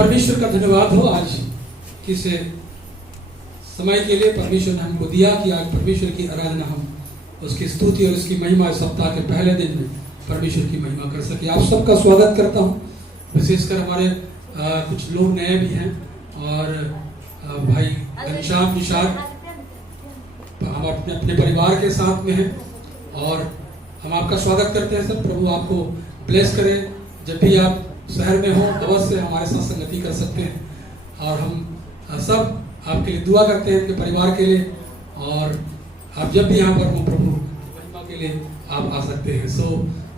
परमेश्वर का धन्यवाद हो आज किस समय के लिए परमेश्वर ने हमको दिया कि आज परमेश्वर की आराधना हम उसकी स्तुति और उसकी महिमा सप्ताह के पहले दिन में परमेश्वर की महिमा कर सके। आप सबका स्वागत करता हूँ। विशेषकर हमारे कुछ लोग नए भी हैं और भाई घनश्याम निषाद हम अपने परिवार के साथ में हैं और हम आपका स्वागत करते हैं सर। प्रभु आपको ब्लेस करे। जब भी आप शहर में हो अवश्य हमारे साथ संगति कर सकते हैं और हम सब आपके लिए दुआ करते हैं, आपके परिवार के लिए। और आप जब भी यहाँ पर हो प्रभु महिमा के लिए आप आ सकते हैं। सो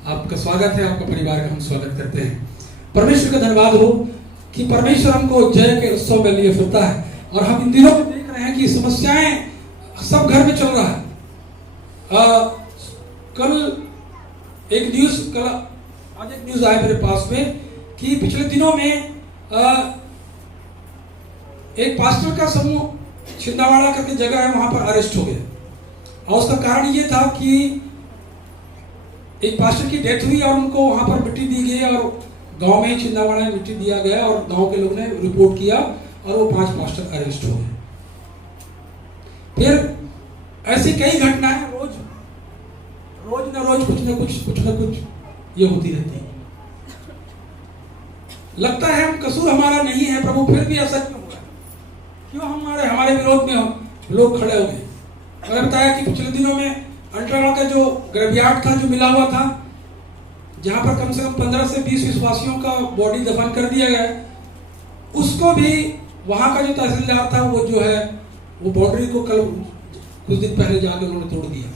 आपका स्वागत है, आपका परिवार का हम स्वागत करते हैं। परमेश्वर का धन्यवाद हो कि परमेश्वर हमको जय के उत्सव में लिए फिरता है और हम इन दिनों में देख रहे हैं कि समस्याएं सब घर में चल रहा है। कल एक न्यूज आया मेरे पास में कि पिछले दिनों में एक पास्टर का समूह छिंदावाड़ा करके जगह है वहां पर अरेस्ट हो गया और उसका कारण ये था कि एक पास्टर की डेथ हुई और उनको वहां पर मिट्टी दी गई और गांव में छिंदावाड़ा में मिट्टी दिया गया और गांव के लोगों ने रिपोर्ट किया और वो 5 पास्टर अरेस्ट हो गए। फिर ऐसी कई घटनाएं रोज ना रोज कुछ ना कुछ ये होती रहती है। लगता है हम कसूर हमारा नहीं है प्रभु, फिर भी ऐसा क्यों हुआ? क्यों हमारे विरोध में लोग खड़े हो गए? मैंने बताया कि पिछले दिनों में अंतराल का जो ग्रेवयार्ड था जो मिला हुआ था, जहां पर कम से कम 15 से 20 विश्वासियों का बॉडी दफन कर दिया गया, उसको भी वहां का जो तहसीलदार था वो जो है वो बाउंड्री को कल कुछ दिन पहले जाके उन्होंने तोड़ दिया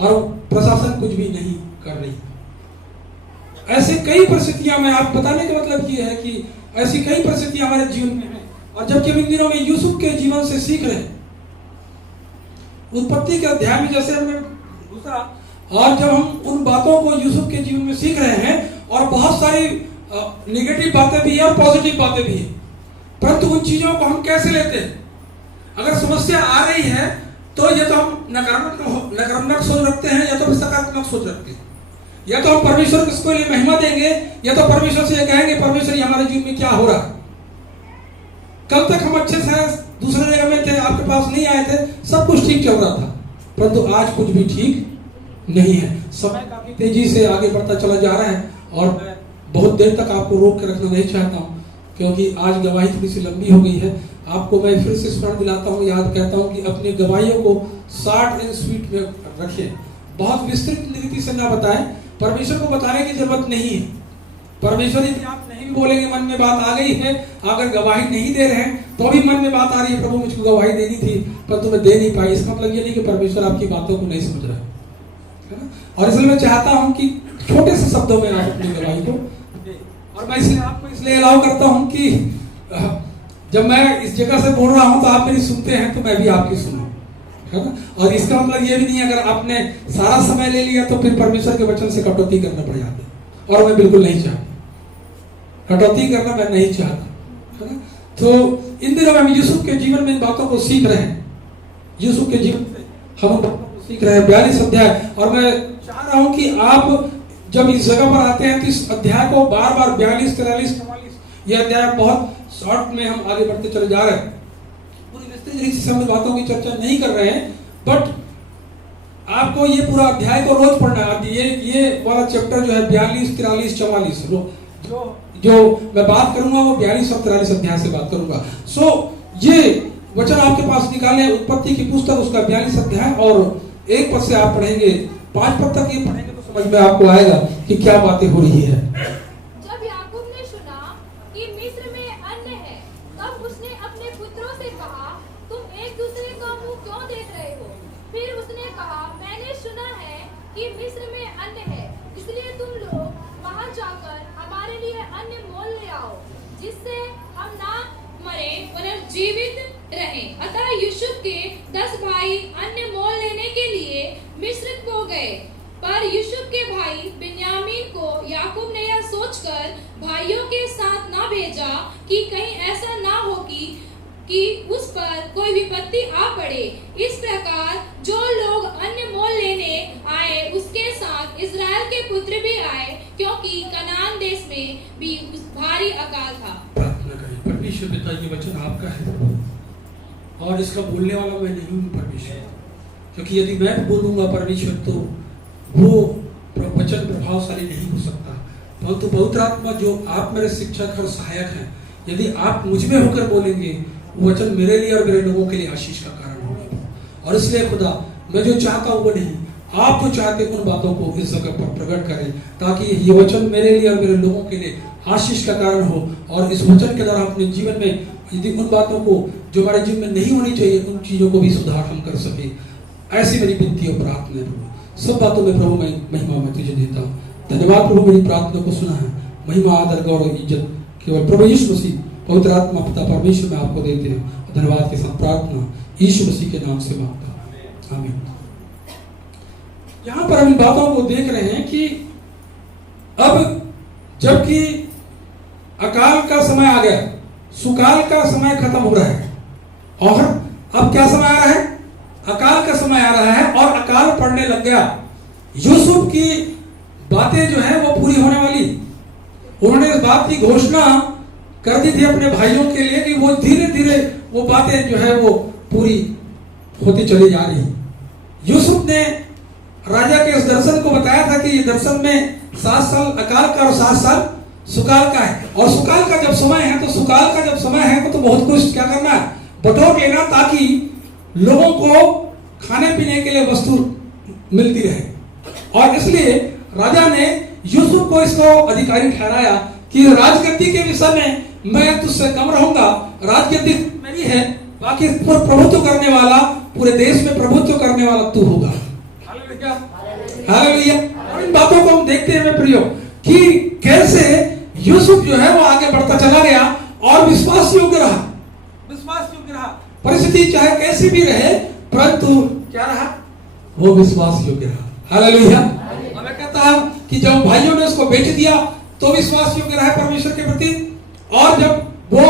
और प्रशासन कुछ भी नहीं कर रही। ऐसे कई परिस्थितियां में आप बताने का मतलब ये है कि ऐसी कई परिस्थितियां हमारे जीवन में हैं और जबकि हम इन दिनों में यूसुफ के जीवन से सीख रहे हैं। उत्पत्ति के अध्याय में जैसे हमने घुसा और जब हम उन बातों को यूसुफ के जीवन में सीख रहे हैं और बहुत सारी नेगेटिव बातें भी है और पॉजिटिव बातें भी है, परंतु उन चीजों को हम कैसे लेते हैं? अगर समस्या आ रही है तो या तो हम नकारात्मक सोच रखते हैं या तो सकारात्मक सोच रखते हैं। या तो हम परमेश्वर को इसके लिए महिमा देंगे या तो परमेश्वर से ये कहेंगे परमेश्वर ये हमारे जीवन में क्या हो रहा है। कल तक हम अच्छे से दूसरे जगह में थे, आपके पास नहीं आए थे, सब कुछ ठीक चल रहा था, परंतु आज कुछ भी ठीक नहीं है। समय काफी तेजी से आगे बढ़ता चला जा रहा है और मैं बहुत देर तक आपको रोक के रखना नहीं चाहता हूँ क्योंकि आज गवाही थोड़ी सी लंबी हो गई है। आपको मैं फिर से स्मरण दिलाता हूँ, याद कहता हूँ कि अपनी गवाहियों को शॉर्ट एंड स्वीट में रखें, बहुत विस्तृत रीति से ना बताएं। परमेश्वर को बताने की जरूरत नहीं है। परमेश्वर यदि आप नहीं भी बोलेंगे, मन में बात आ गई है, अगर गवाही नहीं दे रहे हैं तो भी मन में बात आ रही है, प्रभु मुझको गवाही देनी थी पर तुम्हें दे नहीं पाई, इसका मतलब ये नहीं कि परमेश्वर आपकी बातों को नहीं समझ रहा है ना। और इसलिए मैं चाहता हूं कि छोटे से शब्दों में आप अपनी गवाही को दे। और मैं इसलिए आपको इसलिए अलाउ करता हूं कि जब मैं इस जगह से बोल रहा हूं तो आप मेरी सुनते हैं तो मैं भी आपकी सुनूं, है ना। और इसका मतलब ये भी नहीं अगर आपने सारा समय ले लिया तो फिर परमेश्वर के वचन से कटौती करना पड़ जाती है और मैं बिल्कुल नहीं चाहता कटौती करना, मैं नहीं चाहता, है ना। तो इन दिनों में हम यूसुफ के जीवन में इन बातों को सीख रहे हैं। यूसुफ के जीवन से हम सीख रहे हैं 42 अध्याय। और मैं चाह रहा हूं कि आप जब इस जगह पर आते हैं तो इस अध्याय को बार बार 42, 43, 44 ये अध्याय बहुत शॉर्ट में हम आगे बढ़ते चले जा रहे हैं। पूरी विस्तृत रीति से हम बातों की चर्चा नहीं कर रहे हैं, बट आपको ये पूरा अध्याय को रोज पढ़ना है। ये वाला चैप्टर जो है 42, 43, 44 जो मैं बात करूंगा वो 42 और 43 अध्याय से बात करूंगा। सो ये वचन आपके पास निकाले, उत्पत्ति की पुस्तक उसका 42 अध्याय और 1 पद से आप पढ़ेंगे 5 पद तक ये पढ़ेंगे तो समझ में आपको आएगा कि क्या बातें हो रही है। जब याकूब ने सुना कि मिस्र में अन्न है, तब उसने अपने पुत्रों से कहा, तुम एक दूसरे का मुंह क्यों देख रहे हो? फिर उसने कहा, मैंने सुना है कि मिस्र में अन्न है, इसलिए तुम लोग वहां जाकर हमारे लिए अन्न मोल ले आओ, जिससे हम ना मरे पुनर्जीवित रहें। अतः यूसुफ के 10 भाई अन्न मोल लेने के लिए मिस्र को गए, पर यूसुफ के भाई बिन्यामीन को याकूब ने यह सोचकर भाइयों के साथ ना भेजा कि कहीं ऐसा ना हो कि उस पर कोई विपत्ति आ पड़े। इस प्रकार जो लोग अन्य मोल लेने आए उसके साथ इस्राएल के पुत्र भी आए, क्योंकि कनान देश में भी भारी अकाल था। प्रार्थना करें। परमेश्वर पिता, ये वचन आपका है और इसका बोलने वाला मैं नहीं हूँ परमेश्वर, क्योंकि यदि मैं बोलूंगा परमेश्वर तो वो वचन प्रभावशाली नहीं हो सकता। परंतु पवित्र आत्मा जो आप मेरे शिक्षक और सहायक हैं, यदि आप मुझ में होकर बोलेंगे, वो वचन मेरे लिए और मेरे लोगों के लिए आशीष का कारण होगा। और इसलिए खुदा, मैं जो चाहता हूँ वो नहीं, आप जो चाहते उन बातों को इस जगह पर प्रकट करें, ताकि ये वचन मेरे लिए और मेरे लोगों के लिए आशीष का कारण हो। और इस वचन के द्वारा अपने जीवन में यदि उन बातों को जो हमारे जीवन में नहीं होनी चाहिए, उन चीजों को भी सुधार हम कर सके। ऐसी मेरी विनती और प्रार्थना है प्रभु। सब बातों में प्रभु मैं महिमा मैं तुझे देता हूँ। धन्यवाद प्रभु, मेरी प्रार्थना को सुना है। महिमा, आदर, गौरव, इज्जत केवल प्रभु यीशु मसीह पवित्र आत्मा पिता परमेश्वर में आपको देते हैं। धन्यवाद के साथ प्रार्थना यीशु मसीह के नाम से मांगता हूं, आमीन। यहाँ पर हम बातों को देख रहे हैं कि अब जबकि अकाल का समय आ गया, सुकाल का समय खत्म हो रहा है और अब क्या समय आ रहा है? अकाल का समय आ रहा है और अकाल पड़ने लग गया। यूसुफ की बातें जो है वो पूरी होने वाली। उन्होंने इस बात की घोषणा कर दी थी अपने भाइयों के लिए कि वो धीरे धीरे वो बातें जो है वो पूरी होती चली जा रही। यूसुफ ने राजा के उस दर्शन को बताया था कि ये दर्शन में 7 साल अकाल का और 7 साल सुकाल का है। और सुकाल का जब समय है तो सुकाल का जब समय है तो बहुत कुछ क्या करना है, बटोर लेना, ताकि लोगों को खाने पीने के लिए वस्तु मिलती रहे। और इसलिए राजा ने यूसुफ को इसको अधिकारी ठहराया कि राजगद्दी के विषय में मैं तुझसे कम रहूंगा, राजगद्दी मेरी है, बाकी प्रभुत्व करने वाला, पूरे देश में प्रभुत्व करने वाला तू होगा। हालेलुया। और इन बातों को हम देखते हैं प्रियो कि कैसे यूसुफ जो है वो आगे बढ़ता चला गया और विश्वास योग्य रहा। विश्वास योग्य रहा, परिस्थिति चाहे कैसी भी रहे, परंतु क्या रहा? वो विश्वास योग्य रहा। हालेलुया। मैं कहता हूं कि जब भाइयों ने उसको बेच दिया तो विश्वास योग्य रहा परमेश्वर के प्रति, और जब वो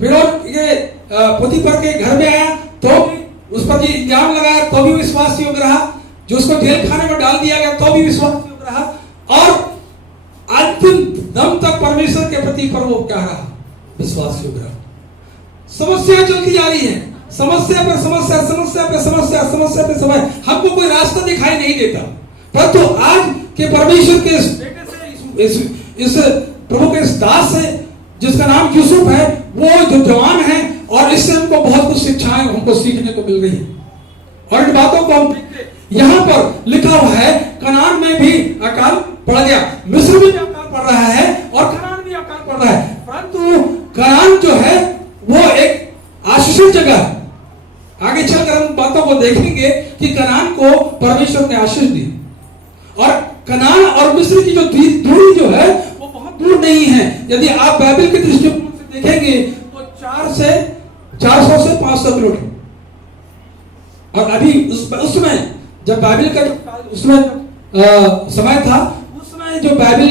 फिरौन के पोतीफर के घर में आया तो उस पर जो इल्जाम लगाया तो भी विश्वास योग्य रहा, जो उसको जेल खाने में डाल दिया गया तो भी विश्वास योग्य रहा, और अंतिम दम तक परमेश्वर के प्रति पर वो क्या रहा? विश्वास योग्य रहा। समस्या चलती जा रही है, समस्या पर समस्या, समस्या पर समस्या, समस्या पर समय, हमको कोई रास्ता दिखाई नहीं देता। परंतु आज के परमेश्वर के इस प्रभु के इस दास से जिसका नाम यूसुफ है, वो जो जवान है, और इससे हमको बहुत कुछ शिक्षाएं हमको सीखने को मिल रही है। और इन बातों को हम यहाँ पर लिखा हुआ है, कनान में भी अकाल पड़ गया, मिस्र में भी अकाल पड़ रहा है और कनान भी अकाल पड़ रहा है। परंतु कनान जो है वो एक आशीषित जगह है। आगे चलकर हम बातों को देखेंगे कि कनान को परमेश्वर ने आशीष दी, और कनान और मिस्र की जो दूरी जो है वो बहुत दूर नहीं है। यदि आप बाइबल के दृष्टिकोण से देखेंगे तो 400 से 500 किलोमीटर। और अभी उस समय जब बाइबल का उसमें समय था, उस समय जो बाइबल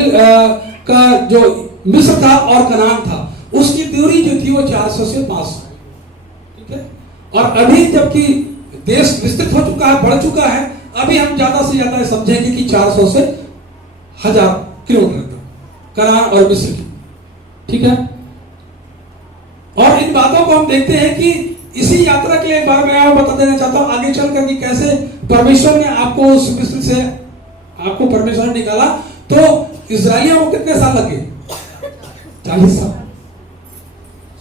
का जो मिस्र था और कनान था, उसकी दूरी जो थी वो 400 से 500, ठीक है। और अभी जबकि देश विस्तृत हो चुका है, बढ़ चुका है, अभी हम ज्यादा से ज्यादा समझेंगे कि 400 से 1000 किलोमीटर तक कनान और मिस्र की, ठीक है। और इन बातों को हम देखते हैं कि इसी यात्रा के लिए एक बार मैं आपको बता देना चाहता हूं आगे चलकर कि कैसे परमेश्वर ने आपको उस मिस्र से आपको परमेश्वर ने निकाला। तो इजराइलियों को कितने साल लगे? 40 साल।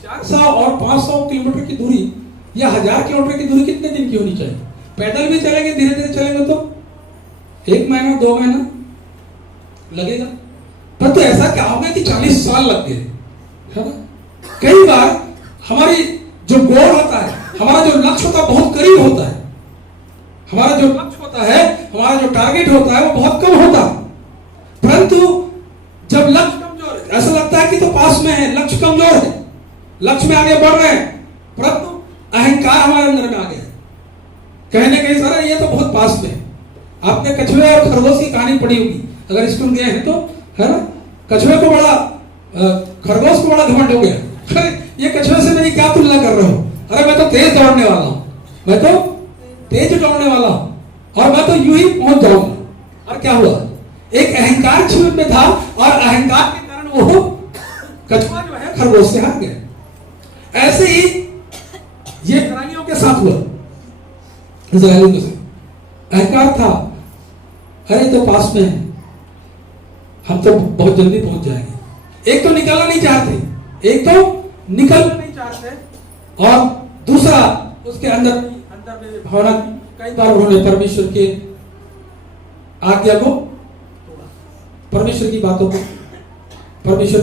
400 और 500 किलोमीटर की दूरी या 1000 किलोमीटर की दूरी कितने दिन की होनी चाहिए? पैदल भी चलेंगे, धीरे धीरे चलेंगे तो 1 महीना 2 महीना लगेगा। पर तो ऐसा क्या होगा कि 40 साल लग गए, है ना? कई बार हमारी जो गोल होता है, हमारा जो लक्ष्य होता है बहुत करीब होता है, हमारा जो लक्ष्य होता है, हमारा जो टारगेट होता है वो बहुत कम होता है। परंतु जब लक्ष्य कमजोर है, ऐसा लगता है कि तो पास में है, लक्ष्य कमजोर है, लक्ष्य में आगे बढ़ रहे हैं, परंतु अहंकार हमारे अंदर में आ गया, कहने कहीं सारा ये तो बहुत पास में। आपने कछुए और खरगोश की कहानी पढ़ी होगी, अगर स्कूल गए हैं तो, है ना? कछुए को बड़ा खरगोश को बड़ा घमंड हो गया, ये कछुए से मेरी क्या तुलना कर रहे हो, अरे मैं तो तेज दौड़ने वाला हूं, मैं तो तेज दौड़ने वाला हूं, और मैं तो यूं ही पहुंच जाऊंगा। और क्या हुआ, एक अहंकार जीवन में था, और अहंकार के कारण वो कछुआ जो है खरगोश से हार गया। ऐसे ही ये इस्राएलियों के साथ हुआ, इस्राएलियों के साथ अहंकार था, अरे तो पास में है, हम तो बहुत जल्दी पहुंच जाएंगे। एक तो निकलना नहीं चाहते, एक तो निकलना नहीं चाहते, और दूसरा उसके अंदर में भावना, कई बार उन्होंने परमेश्वर के आज्ञा को, परमेश्वर की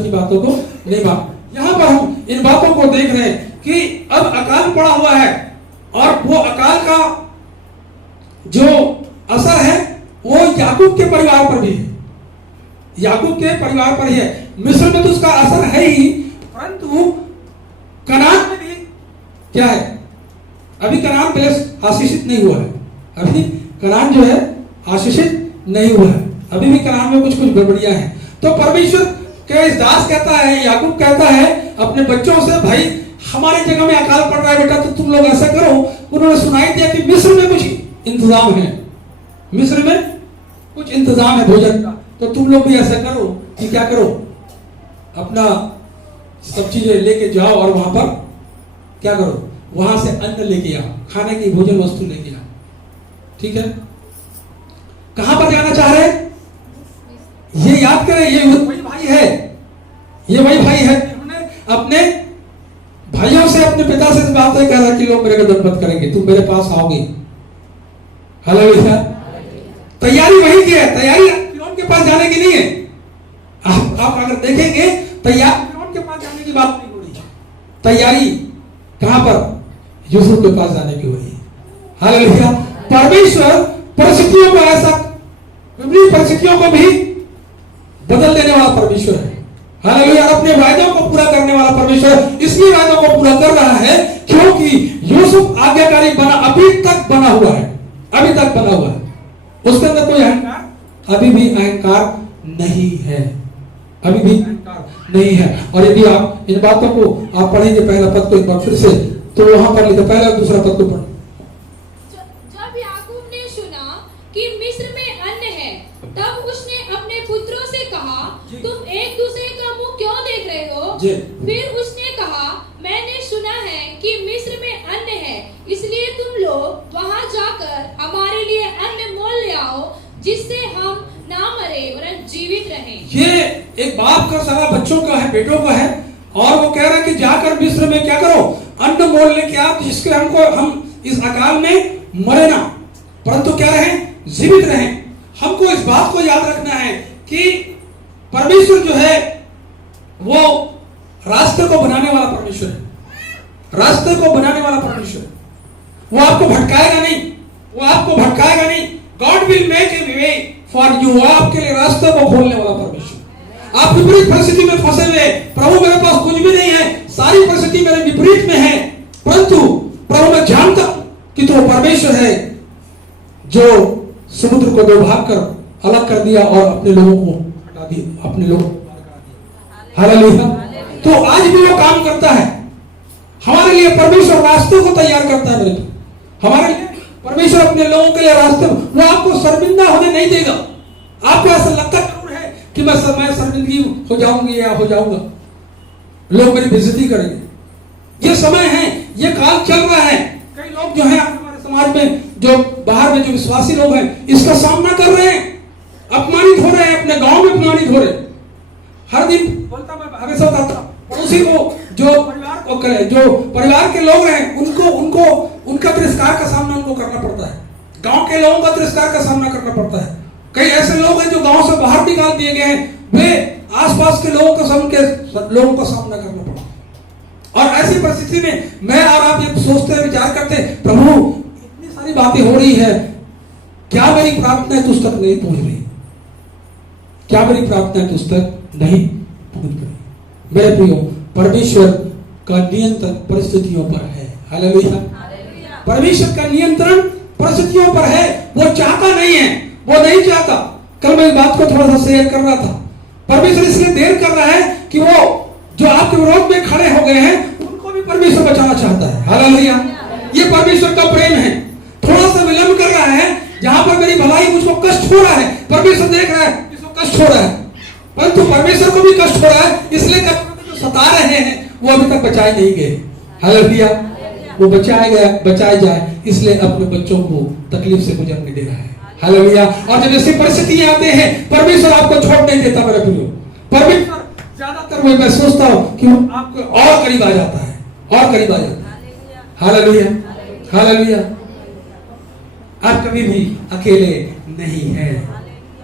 बातों को नहीं माना। यहां पर हम इन बातों को देख रहे हैं कि अब अकाल पड़ा हुआ है, और वो अकाल का जो असर है वो याकूब के परिवार पर भी है, याकूब के परिवार पर ही है। मिस्र में तो उसका असर है ही, परंतु कनान में भी क्या है, अभी कनान पहले आशीषित नहीं हुआ है, अभी कनान जो है आशीषित नहीं हुआ है, अभी भी कनान में कुछ गड़बड़ियां हैं। तो परमेश्वर के इस दास कहता है, याकूब कहता है अपने बच्चों से, भाई हमारे जगह में अकाल पड़ रहा है बेटा, तो तुम लोग ऐसा करो। उन्होंने सुनाई दिया कि मिस्र में कुछ इंतजाम है, मिस्र में कुछ इंतजाम है भोजन का, तो तुम लोग भी ऐसा करो कि क्या करो, अपना सब चीजें लेके जाओ और वहां पर क्या करो, वहां से अन्न लेके आओ, खाने की भोजन वस्तु लेके आओ। ठीक है, कहां पर जाना चाह रहे हैं, ये याद करें, ये वही भाई है, ये वही भाई है जिन्होंने अपने भाइयों से, अपने पिता से बात कह रहा कि लोग मेरे को दंडवत करेंगे, तुम मेरे पास आओगे। हालेलुया, तैयारी वही की है, तैयारी फिरौन के पास जाने की नहीं है। आप अगर देखेंगे, तैयारी फिरौन के पास जाने की बात नहीं हो रही, तैयारी कहां पर, यूसुफ के पास जाने की हो रही है। हालेलुया, परमेश्वर परिस्थितियों को, ऐसा विभिन्न परिस्थितियों को भी बदल देने वाला परमेश्वर है। हालेलुया, अपने वायदों को पूरा करने वाला परमेश्वर इसलिए वायदों को पूरा कर रहा है क्योंकि यूसुफ आज्ञाकारी बना, अभी तक बना हुआ है, अभी तक बना हुआ है, उसके अंदर कोई अहंकार, अभी भी अहंकार नहीं है, अभी भी अहंकार नहीं है। और यदि आप इन बातों को आप पढ़ेंगे, पहला पद को एक बार फिर से, तो वहां पर लिखा, पहला और दूसरा पद को पढ़ो। जब याकूब ने सुना कि मिस्र में अन्न है, तब उसने अपने पुत्रों से कहा, तुम एक दूसरे का मुंह क्यों देख रहे हो? फिर उसने कहा, मैंने सुना है कि मिस्र में अन्न है, इसलिए तुम लोग वहां जाकर हमारे लिए अन्न मोल ले आओ, जिससे हम ना मरे वरन जीवित रहें। ये एक बाप का सारा बच्चों का है, बेटों का है, और वो कह रहा है कि जाकर मिस्र में क्या करो, अन्न मोल लेके आओ, जिसके हम इस अकाल में मरे ना, परंतु क्या रहे, जीवित रहें। हमको इस बात को याद रखना है कि परमेश्वर जो है वो रास्ते को बनाने वाला परमेश्वर है, रास्ते को बनाने वाला परमेश्वर, वो आपको भटकाएगा नहीं, वो आपको भटकाएगा नहीं। God will make a way for you, आपके लिए रास्ते को खोलने वाला परमेश्वर। आप विपरीत परिस्थिति में फंसे हुए, प्रभु मेरे पास कुछ भी नहीं है, सारी परिस्थिति मेरे विपरीत में है, परंतु प्रभु मैं जानता कि तो परमेश्वर है जो समुद्र को दो भाग कर अलग कर दिया और अपने लोगों को हटा दिया, अपने लोगों को। हालेलुया, तो आज भी वो काम करता है हमारे लिए, परमेश्वर रास्ते को तैयार करता है मेरे, हमारे लिए परमेश्वर अपने लोगों के लिए रास्ते, वो आपको शर्मिंदा होने नहीं देगा। आपको ऐसा लगता जरूर है कि मैं शर्मिंदगी हो जाऊंगी या हो जाऊंगा, लोग मेरी बेइज्जती करेंगे। ये समय है, ये काल चल रहा है, कई लोग जो है हमारे समाज में, जो बाहर में जो विश्वासी लोग हैं, इसका सामना कर रहे हैं, अपमानित हो रहे हैं, अपने गांव में अपमानित हो रहे हैं। हर दिन बोलता मैं हमेशा बताता, पड़ोसी को जो परिवार के लोग हैं, उनको उनका तिरस्कार का सामना उनको करना पड़ता है, गांव के लोगों का तिरस्कार का सामना करना पड़ता है। कई ऐसे लोग हैं जो गांव से बाहर निकाल दिए गए हैं, वे आसपास के लोगों का सामना करना पड़ता है। और ऐसी परिस्थिति में मैं और आप ये सोचते हैं, विचार करते हैं, प्रभु इतनी सारी बातें हो रही है, क्या मेरी प्रार्थनाएं तुझ तक नहीं पहुंच रही, क्या मेरी प्रार्थनाएं तुझ तक नहीं पहुंच रही। मेरे प्रियो, परमेश्वर का नियंत्रण परिस्थितियों पर है। हालेलुया, परमेश्वर का नियंत्रण परिस्थितियों पर है। वो चाहता नहीं है, वो नहीं चाहता। कल मैं इस बात को थोड़ा सा शेयर कर रहा था, परमेश्वर इसलिए देर कर रहा है कि वो जो आपके विरोध में खड़े हो गए हैं, उनको भी परमेश्वर बचाना चाहता है। हालेलुया, ये परमेश्वर का प्रेम है। थोड़ा सा विलंब कर रहा है, जहां पर मेरी भलाई मुझको कष्ट हो रहा है, परमेश्वर देख रहा है इसको कष्ट हो रहा है, परंतु परमेश्वर को भी कष्ट हो रहा है, इसलिए जो सता रहे हैं वो अभी तक बचाए नहीं गए। हालेलुया, वो बचाए जाए इसलिए अपने बच्चों को तकलीफ से गुजरने दे रहा है। हालेलुया, और जब ऐसी परिस्थितियां आते हैं, परमेश्वर आपको छोड़ नहीं देता मेरे प्रियो। परमेश्वर ज्यादातर मैं सोचता हूं कि वो आपको और करीब आ जाता है, और करीब आ जाता है। हालेलुया, हालेलुया, आप कभी भी अकेले नहीं हैं,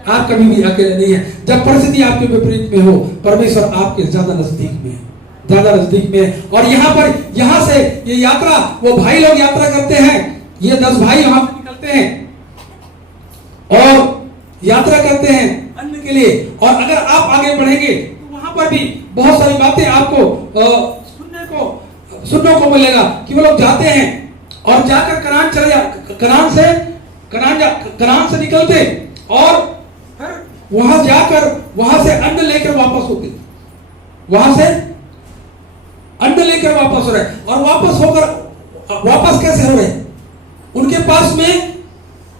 आप कभी भी अकेले नहीं हैं। जब परिस्थिति आपके विपरीत में हो, परमेश्वर आपके ज्यादा नजदीक में है, ज्यादा नजदीक में है। और यहाँ से ये यात्रा, वो भाई लोग यात्रा करते हैं, ये 10 भाई वहां से निकलते हैं और यात्रा करते हैं अन्न के लिए। और अगर आप आगे बढ़ेंगे तो वहां पर भी बहुत सारी बातें आपको सुनने को मिलेगा कि वो लोग जाते हैं और जाकर कनान से निकलते और फिर वहां से अन्न लेकर वापस होते, वहां से अन्न लेकर वापस हो रहे। और वापस कैसे हो रहे? उनके पास में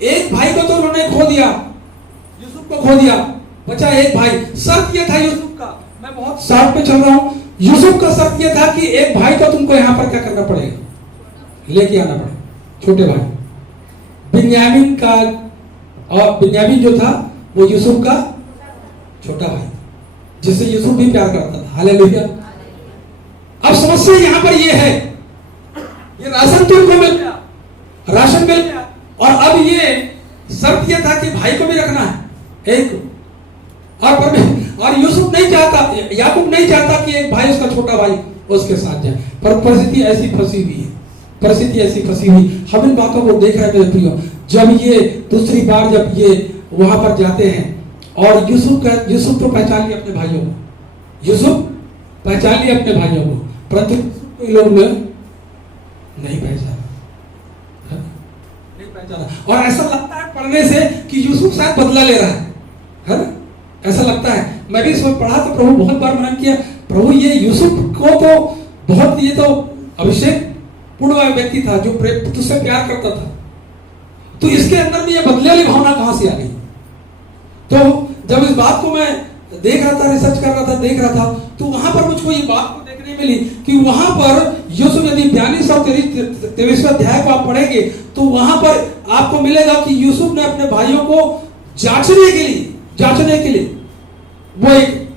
एक भाई को तो उन्होंने खो दिया, यूसुफ को खो दिया, बचा एक भाई। शर्त यह था यूसुफ का, मैं बहुत शॉर्ट पे चल रहा हूं, यूसुफ का शर्त यह था कि एक भाई को तुमको यहां पर क्या करना पड़ेगा, लेके आना पड़ेगा, छोटे भाई बिन्यामीन का। और बिन्यामीन जो था वो यूसुफ का छोटा भाई, जिससे यूसुफ भी प्यार करता था। हालेलुया। अब समस्या यहां पर ये है, ये राशन तुमको मिल गया, राशन मिल गया, और अब ये शर्त यह था कि भाई को भी रखना है एक को। और यूसुफ नहीं चाहता, याकूब नहीं चाहता कि एक भाई उसका छोटा भाई उसके साथ जाए, पर परिस्थिति ऐसी फंसी हुई है, परिस्थिति ऐसी फंसी हुई। हम इन बातों को देख रहे हैं मेरे प्रियो। जब ये दूसरी बार जब ये वहां पर जाते हैं और यूसुफ तो पहचान लिया अपने भाइयों को, यूसुफ पहचान लिया अपने भाइयों को, परंतु कोई लोग नहीं पहचाना। और ऐसा लगता है पढ़ने से कि यूसुफ शायद बदला ले रहा है ना, ऐसा लगता है। मैं भी इसमें पढ़ा तो प्रभु बहुत बार मनन किया, प्रभु ये यूसुफ को तो बहुत, ये तो अभिषेक पूर्ण व्यक्ति था जो तुझसे प्यार करता था, तो इसके अंदर भी ये बदले वाली भावना कहां से आ गई? तो जब इस बात को मैं देख रहा था, रिसर्च कर रहा था, देख रहा था, तो वहां पर मुझको ये बात को देखने मिली कि वहां पर यूसुफ, यदि 42 और 23वें अध्याय को आप पढ़ेंगे तो वहां पर आपको मिलेगा कि यूसुफ ने अपने भाइयों को जांचने के लिए वो एक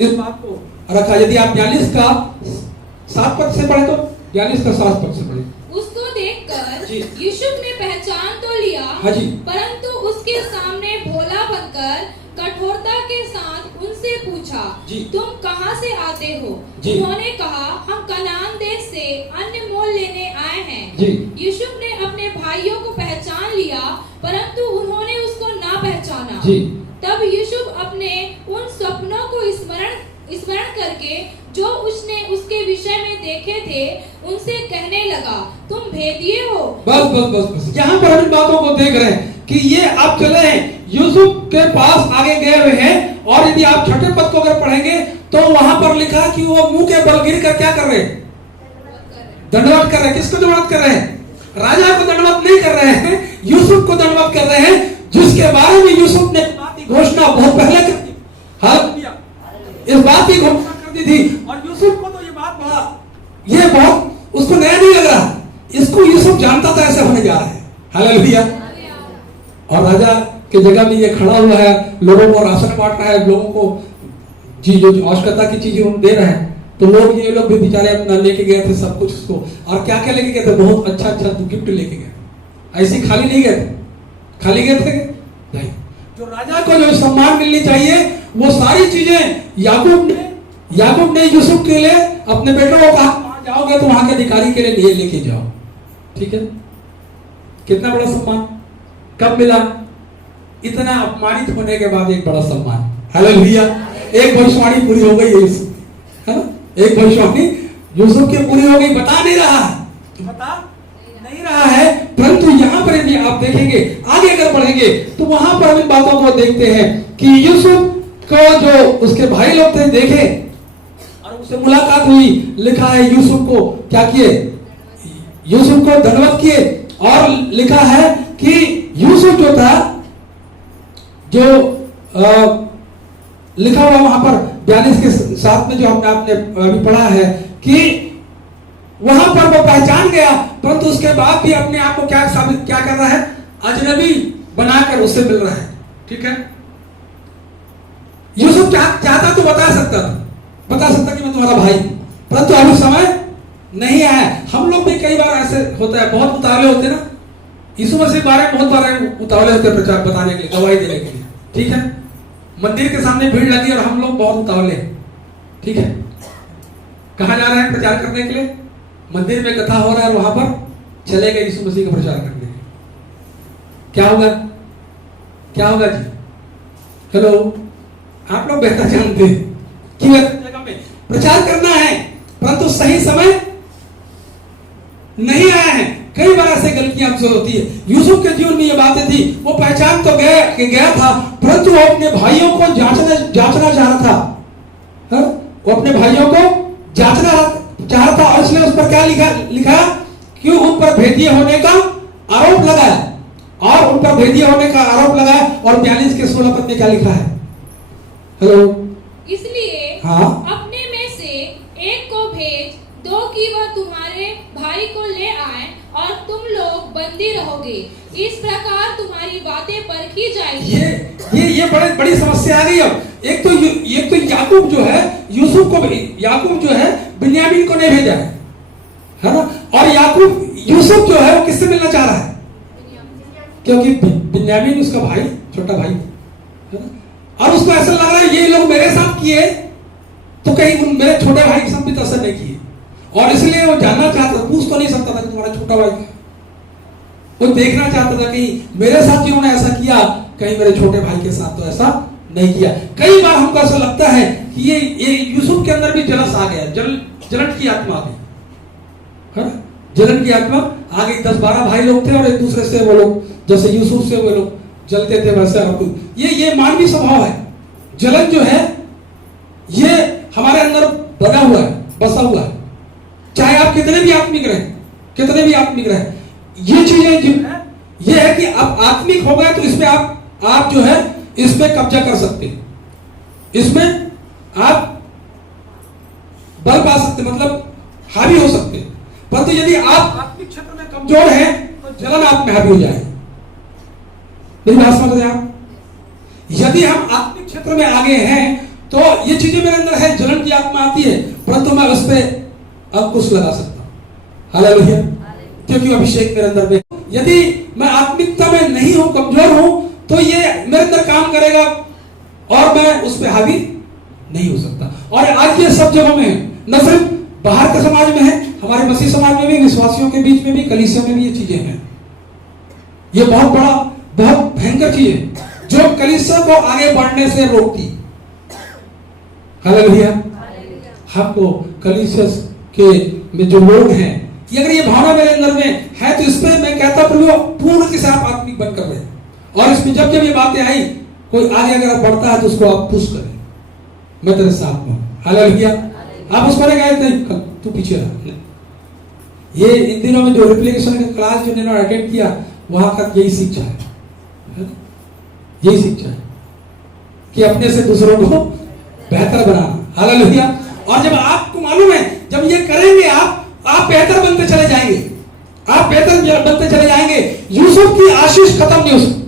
इस बात को रखा। यदि आप 42 का 7 पद से पढ़े तो 42 का 7 पद से पढ़े। उसको देखकर यूसुफ ने पहचान तो लिया, हाँ जी, परंतु उसके सामने भोला बनकर कठोरता के साथ उनसे पूछा, तुम कहां से आते हो? उन्होंने कहा, हम कनान देश से अन्न मोल लेने आए हैं। यूसुफ ने अपने भाइयों को पहचान लिया, परंतु उन्होंने उसको ना पहचाना। तब यूसुफ अपने उन सपनों को स्मरण करके जो उसने उसके विषय में देखे थे उनसे कहने लगा, तुम भेदिए हो। बस यहाँ पर हम इन बातों को देख रहे हैं कि ये आप चले हैं यूसुफ के पास आगे गए हुए हैं। और यदि आप छठे पद को अगर पढ़ेंगे तो वहां पर लिखा कि वो मुंह के बल गिर कर क्या कर रहे हैं? दंडवत कर रहे हैं। किसको दंडवत कर रहे हैं? राजा को दंडवत नहीं कर रहे हैं, यूसुफ को दंडवत कर रहे हैं, जिसके बारे में यूसुफ ने घोषणा बहुत पहले कर दी। हालेलुया, इस बात की घोषणा कर दी थी। और यूसुफ को तो ये बहुत उसको नया नहीं लग रहा, इसको यूसुफ जानता था ऐसा होने जा रहा है। हालेलुया। और राजा के जगह में ये खड़ा हुआ है, लोगों को राशन बांट रहा है, लोगों को जो आवश्यकता की चीजें उन्हें दे रहा है। तो लोग, ये लोग भी बेचारे अपना लेके गए थे सब कुछ उसको। और क्या क्या लेके गए थे? बहुत अच्छा गिफ्ट लेके गए। ऐसे खाली नहीं गए थे, खाली गए थे नहीं। जो राजा को जो सम्मान मिलनी चाहिए वो सारी चीजें याकूब ने यूसुफ के लिए अपने बेटों को कहा, वहां जाओगे तो वहां के अधिकारी के लिए लेके जाओ। ठीक है, कितना बड़ा सम्मान कब मिला? इतना अपमानित होने के बाद एक बड़ा सम्मान। हालेलुया। एक भविष्यवाणी पूरी हो गई है ना, एक भविष्यवाणी यूसुफ की पूरी हो गई। बता नहीं रहा है, परंतु यहाँ पर यदि आप देखेंगे, आगे अगर बढ़ेंगे तो वहां पर हम इन बातों को देखते हैं कि यूसुफ को जो उसके भाई लोग थे देखे, और से मुलाकात हुई, लिखा है यूसुफ को क्या किए, यूसुफ को धन्यवाद किए, और लिखा है कि यूसुफ जो था, जो लिखा हुआ वहां पर 42 के साथ में जो हमने आपने अभी पढ़ा है कि वहां पर वो पहचान गया, परंतु उसके बाद भी अपने आप को क्या कर रहा है, अजनबी बनाकर उससे मिल रहा है। ठीक है, यूसुफ चाहता तो बता सकता कि मैं तुम्हारा भाई, परंतु अभी समय नहीं आया। हम लोग भी कई बार ऐसे होता है, बहुत उतावले होते हैं ना, यीशु मसीह के बारे में बहुत बार उतावले होते हैं प्रचार बताने के लिए, गवाही देने के लिए। ठीक है, मंदिर के सामने भीड़ लगी और हम लोग बहुत उतावले हैं। ठीक है, कहां जा रहे हैं प्रचार करने के लिए, मंदिर में कथा हो रहा है, वहां पर चले गए यीशु मसीह का प्रचार करने के लिए। क्या होगा जी? हेलो, आप लोग बेहतर जानते हैं कि जगह में प्रचार करना है, परंतु सही समय नहीं आया है। कई बार ऐसे गलतियां हमसे होती है। यूसुफ के जीवन में ये बातें थी, वो पहचान तो गया था, परंतु वो अपने भाइयों को जांचना चाह रहा था। वो अपने भाइयों को जांचना चाह रहा था, और इसलिए उस पर क्या लिखा कि उन पर भेदिए होने का आरोप लगाया, और उन पर भेदिए होने का आरोप लगाया। और 42 के 16 पद में क्या लिखा है? हेलो, इसलिए हाँ, अपने में से एक को भेज दो कि वह तुम्हारे भाई को ले आए, और तुम लोग बंदी रहोगे। इस प्रकार तुम्हारी बातें परखी जाएंगी। ये बड़ी समस्या आ गई। अब एक तो याकूब जो है, याकूब जो है बिन्यामीन को नहीं भेजा है ना, और यूसुफ जो है वो किससे मिलना चाह रहा है, क्योंकि बिन्यामीन उसका भाई, छोटा भाई है ना, और उसको ऐसा लग रहा है ये लोग मेरे साथ किए तो कहीं मेरे छोटे भाई के साथ भी तो असर नहीं किए, और इसलिए वो जानना चाहता, पूछ तो नहीं सकता था कि तुम्हारा छोटा भाई क्या, वो देखना चाहता था कि मेरे साथ जिन्होंने ऐसा किया कहीं मेरे छोटे भाई के साथ तो ऐसा नहीं किया। कई बार हमको ऐसा लगता है कि ये यूसुफ के अंदर भी जलस आ गया, जलन की आत्मा आ गई है ना, जलन की आत्मा आ गई। 10-12 भाई लोग थे और एक दूसरे से वो लोग, जैसे यूसुफ से वो लोग जलते थे वैसे ये मानवीय स्वभाव है। जलन जो है ये हमारे अंदर बना हुआ है, बसा हुआ है, चाहे आप कितने भी आत्मिक रहे। ये चीजें जो है ये है कि आप आत्मिक हो गए तो इसमें आप जो है इसमें कब्जा कर सकते हैं, इसमें आप बल पा सकते, मतलब हावी हो सकते हैं। परंतु यदि आप आत्मिक क्षेत्र में कमजोर हैं तो जलन आप में हावी हो जाएगी। मेरी बात समझ रहे हैं आप? यदि हम आत्मिक क्षेत्र में आगे हैं तो ये चीजें मेरे अंदर है, जलन की आत्मा आती है, परंतु मैं उस पर अंकुश लगा सकता हूं। हालेलुया, क्योंकि अभिषेक मेरे अंदर में। यदि मैं आत्मिकता में नहीं हूं, कमजोर हूं, तो ये मेरे अंदर काम करेगा और मैं उस पर हावी नहीं हो सकता। और आज ये सब जगहों में, न सिर्फ बाहर के समाज में है, हमारे मसीह समाज में भी, विश्वासियों के बीच में भी, कलीसिया में भी ये चीजें हैं। ये बहुत भयंकर चीज है जो कलीसिया को आगे बढ़ने से रोकती। हालेलुया, हमको कलीसिया के में जो लोग हैं, अगर ये भावना मेरे अंदर में है तो इस पे मैं कहता प्रभु पूर्ण के साथ आत्मिक बन कर रहे, और इसमें जब ये बातें आई, कोई आगे अगर बढ़ता है तो उसको आप पुश करें, मैं तेरे साथ हूं। हालेलुया, आप उस पर गए नहीं, तू पीछे रह। ये इन दिनों में जो रिप्लिकेशन का क्लास जो इन्होंने अटेंड किया, वहां का यही शिक्षा है, यही शिक्षा है कि अपने से दूसरों को बेहतर बनाना। हालेलुया, और जब आपको मालूम है, जब ये करेंगे आप बेहतर बनते चले जाएंगे, यूसुफ की आशीष खत्म नहीं हो सकती,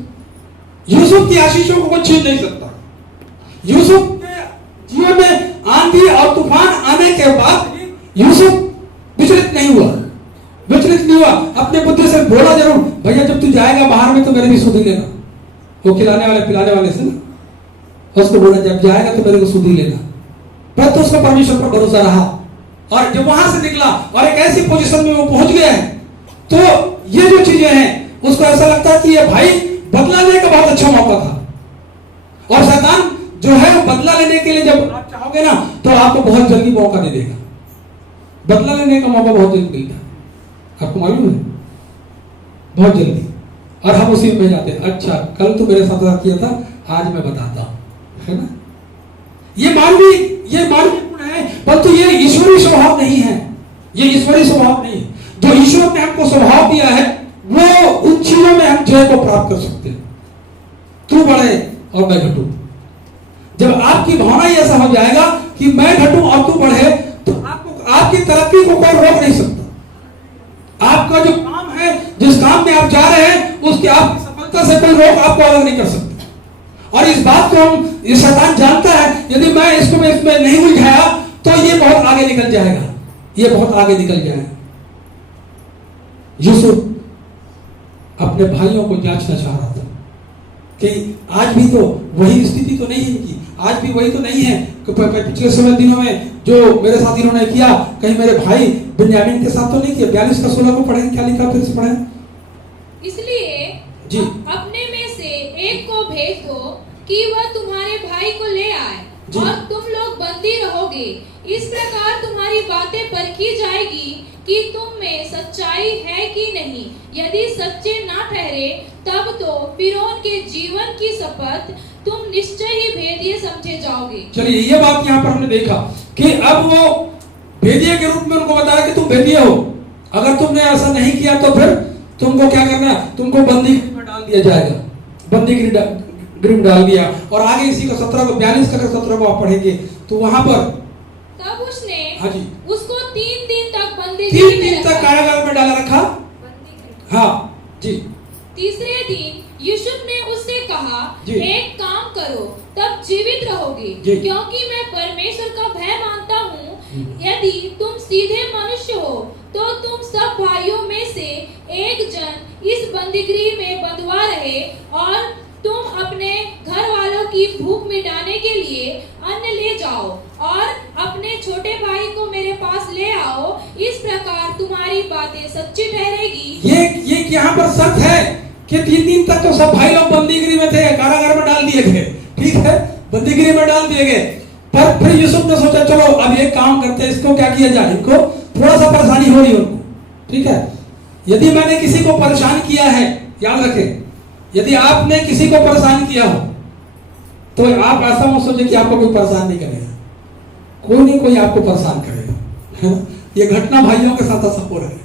यूसुफ की आशीषों को कोई छीन नहीं सकता। यूसुफ के जीवन में आंधी और तूफान आने के बाद यूसुफ विचलित नहीं हुआ, अपने बुद्धि से बोला जरूर, भैया जब तू जाएगा बाहर में तो मेरे भी सुधी लेना, वो खिलाने वाले पिलाने वाले से ना, उसको बोला जब जाएगा तो मेरे को सुधी लेना। परंतु उसका परमेश्वर पर भरोसा रहा, और जब वहां से निकला और एक ऐसी पोजीशन में वो पहुंच गया है, तो ये जो चीजें हैं उसको ऐसा लगता है कि ये भाई बदला लेने का बहुत अच्छा मौका था। और शैतान जो है बदला लेने के लिए जब आप चाहोगे ना तो आपको बहुत जल्दी मौका दे देगा, बदला लेने का मौका बहुत जल्दी मिलता है, आपको मालूम है, बहुत जल्दी। और हम उसी में जाते हैं, अच्छा कल तो मेरे साथ किया था, आज मैं बताता हूं, है ना। ये मानवीय गुण है हैं, परंतु ये ईश्वरीय स्वभाव नहीं है। ये ईश्वरीय स्वभाव नहीं है। जो ईश्वर ने हमको स्वभाव दिया है वो उन चीजों में हम जय को प्राप्त कर सकते हैं। तू बढ़े और मैं घटूं। जब आपकी भावना ही ऐसा हो जाएगा कि मैं घटूं और तू बढ़े, तो आपको आपकी तरक्की को कोई रोक नहीं सकता। आपका जो काम है, जिस काम में आप जा रहे हैं, उसकी आपकी सफलता से कोई रोक आपको अलग नहीं कर सकता। और इस बात को ये शैतान जानता है, यदि मैं इसमें नहीं उलझाया तो ये बहुत आगे निकल जाएगा, ये बहुत आगे निकल जाएगा। यूसुफ अपने भाइयों को जांचना चाह रहा था कि आज भी तो वही स्थिति तो नहीं है इनकी, आज भी वही तो नहीं है कि पिछले 16 दिनों में जो मेरे साथ इन्होंने किया, कहीं मेरे भाई बिन्यामीन के साथ तो नहीं किया। 42 का 16 को पढ़ें, क्या लिखा फिर से पढ़ें। इसलिए जी अपने में से एक को भेज दो कि वह तुम्हारे भाई को ले आए और तुम लोग बंदी रहोगे। इस प्रकार तुम्हारी बातें परखी जाएगी कि तुम में सच्चाई है कि नहीं। यदि सच्चे ना ठहरे तब तो फिरौन के जीवन की शपथ तुम निश्चय ही भेदिए समझे जाओगे। चलिए, ये बात यहाँ पर हमने देखा कि अब वो भेदिए के रूप में उनको बताया कि तुम भेदिए हो, अगर तुमने ऐसा नहीं किया तो फिर तुमको क्या करना है, तुमको बंदी में डाल दिया जाएगा। बंदी गृह में डाल दिया। और आगे इसी को 17 को 42 का 17 को आप पढ़ेंगे तो वहां पर तब उसने हाँ जी उसको 3 दिन तक बंदी 3 दिन तक कारागार में डाला रखा। हाँ जी। तीसरे दिन यूसुफ ने उससे कहा, एक काम करो, तब जीवित रहोगे, क्योंकि मैं परमेश्वर का भय मानता हूँ। यदि तुम सीधे मनुष्य हो तो तुम सब भाइयों में से एक जन इस बंदीगृह में बंधवा रहे और तुम अपने घर वालों की भूख मिटाने के लिए अन्न ले जाओ और अपने छोटे भाई को मेरे पास ले आओ। इस प्रकार तुम्हारी बातें सच्ची ठहरेगी। ये यहाँ पर शर्त है कि 3 दिन तक तो सब भाई लोग बंदीगृह में थे, कारागार में डाल दिए गए, ठीक है, बंदीगृह में डाल दिए गए। पर फिर यूसुफ ने सोचा चलो अब एक काम करते हैं, इसको क्या किया जाए, इनको थोड़ा सा परेशानी हो रही है उनको, ठीक है। यदि मैंने किसी को परेशान किया है, याद रखें, यदि आपने किसी को परेशान किया हो तो आप ऐसा मत सोचे कि आपको कोई परेशान नहीं करेगा, कोई नहीं कोई आपको परेशान करेगा, है ना। ये घटना भाइयों के साथ ऐसा हो रहा है।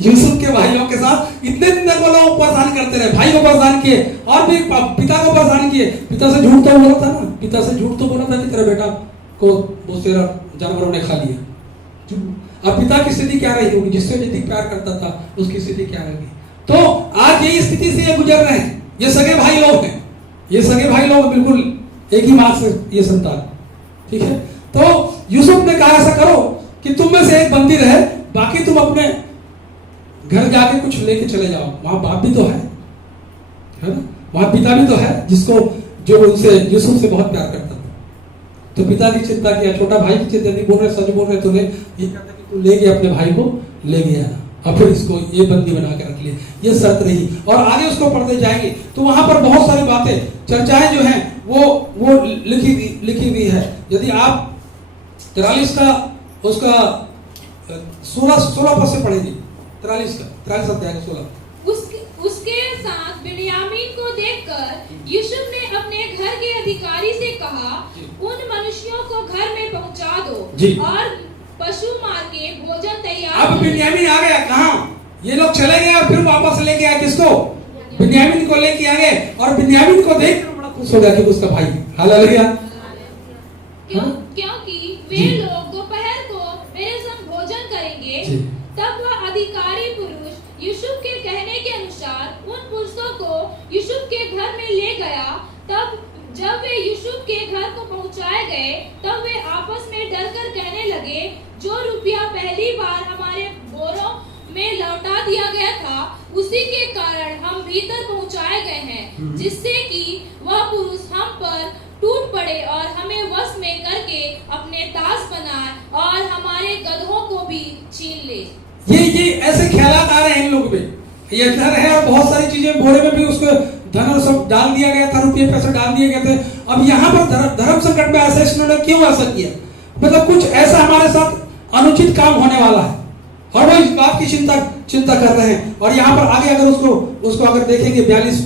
यूसुफ के भाइयों के साथ इतने दिन तक वो लोग परेशान करते रहे, भाई को परेशान किए और भी पिता को परेशान किए। पिता से झूठ तो बोला था ना, पिता से झूठ तो बोला था कि तेरे बेटा को वो तेरा जानवरों ने खा लिया। अब पिता की स्थिति क्या रही होगी, जिससे जितनी प्यार करता था उसकी स्थिति क्या रहेगी। तो आज यही स्थिति से ये गुजर रहे हैं। ये सगे भाई लोग हैं, ये सगे भाई लोग बिल्कुल एक ही मां से ये संतान, ठीक है। तो यूसुफ ने कहा ऐसा करो कि तुम में से एक बंदी रहे, बाकी तुम अपने घर जाके कुछ लेके चले जाओ। वहां बाप भी तो है ना, वहां पिता भी तो है जिसको जो उनसे यूसुफ से बहुत प्यार करता था। तो पिता की चिंता किया, छोटा भाई की चिंता नहीं, बोल रहे सच बोल रहे तुम्हें, ये कहता कि तू ले गया अपने भाई को ले गया और फिर इसको ये बंदी बना के रख लिया। ये शर्त रही और आगे उसको पढ़ते जाएंगे तो वहां पर बहुत सारी बातें चर्चाएं जो हैं वो लिखी हुई है। यदि आप 43 का उसका 16 पद से पढ़ेंगे, 43 अध्याय का 16। उसके साथ बिन्यामीन को देखकर यूसुफ ने अपने घर के अधिकारी से कहा, उन मनुष्यों को घर में पहुंचा दो और पशु मार के भोजन तैयार। अब बिन्यामीन आ गया, कहाँ ये लोग चले गए और फिर वापस लेके आए किसको, बिन्यामीन को लेके आ गए। और बिन्यामीन को देख कर बड़ा खुश हो गया कि उसका भाई। हालेलुया। क्योंकि वे लोग दोपहर को मेरे संग भोजन करेंगे। तब वह अधिकारी पुरुष यूसुफ के कहने के अनुसार उन पुरुषों को यूसुफ के घर में ले गया। तब जब वे यूसुफ के घर को पहुंचाए गए तब वे आपस में डरकर कहने लगे, जो रुपया पहली बार हमारे बोरों में लौटा दिया गया था उसी के कारण हम भीतर पहुंचाए गए हैं, जिससे कि वह पुरुष हम पर टूट पड़े और हमें वश में करके अपने दास बनाए और हमारे गधों को भी छीन ले। ये ऐसे ख्यालात आ रहे हैं इन लोगों पे। ये डर है और बहुत सारी चीजें बोरे में भी उसको धन और सब डाल दिया गया था, रुपये पैसे डाल दिए गए थे। अब यहाँ पर धर्म संकट में ऐसा इन्होंने क्यों ऐसा किया, मतलब कुछ ऐसा हमारे साथ अनुचित काम होने वाला है और वो इस बात की चिंता कर रहे हैं। और यहाँ पर आगे अगर उसको अगर देखेंगे 42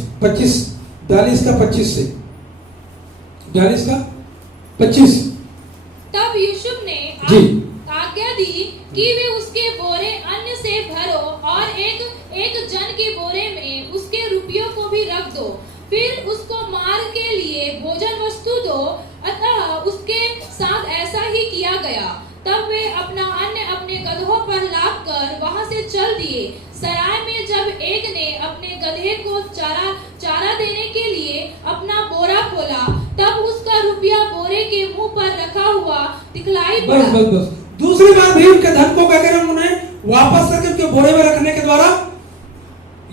का 25 से 42 का 25 तब यूसुफ ने जी। आज्ञा दी कि वे उसके बोरे अन्न से भरो और एक एक जन के बोरे में उसके रुपयों को भी रख दो, फिर उसको मार के लिए भोजन वस्तु दो। अतः उसके साथ ऐसा ही किया गया। तब वे अपना अन्न अपने गधों पर लाद कर वहां से चल दिए। सराय में जब एक ने अपने गधे को चारा देने के लिए अपना बोरा खोला, तब उसका रुपया बोरे के मुंह पर रखा हुआ दिखलाई पड़ा। बस दूसरी बार भी उनके धन को क्या करें, उन्होंने वापस करके उनके बोरे में रखने के द्वारा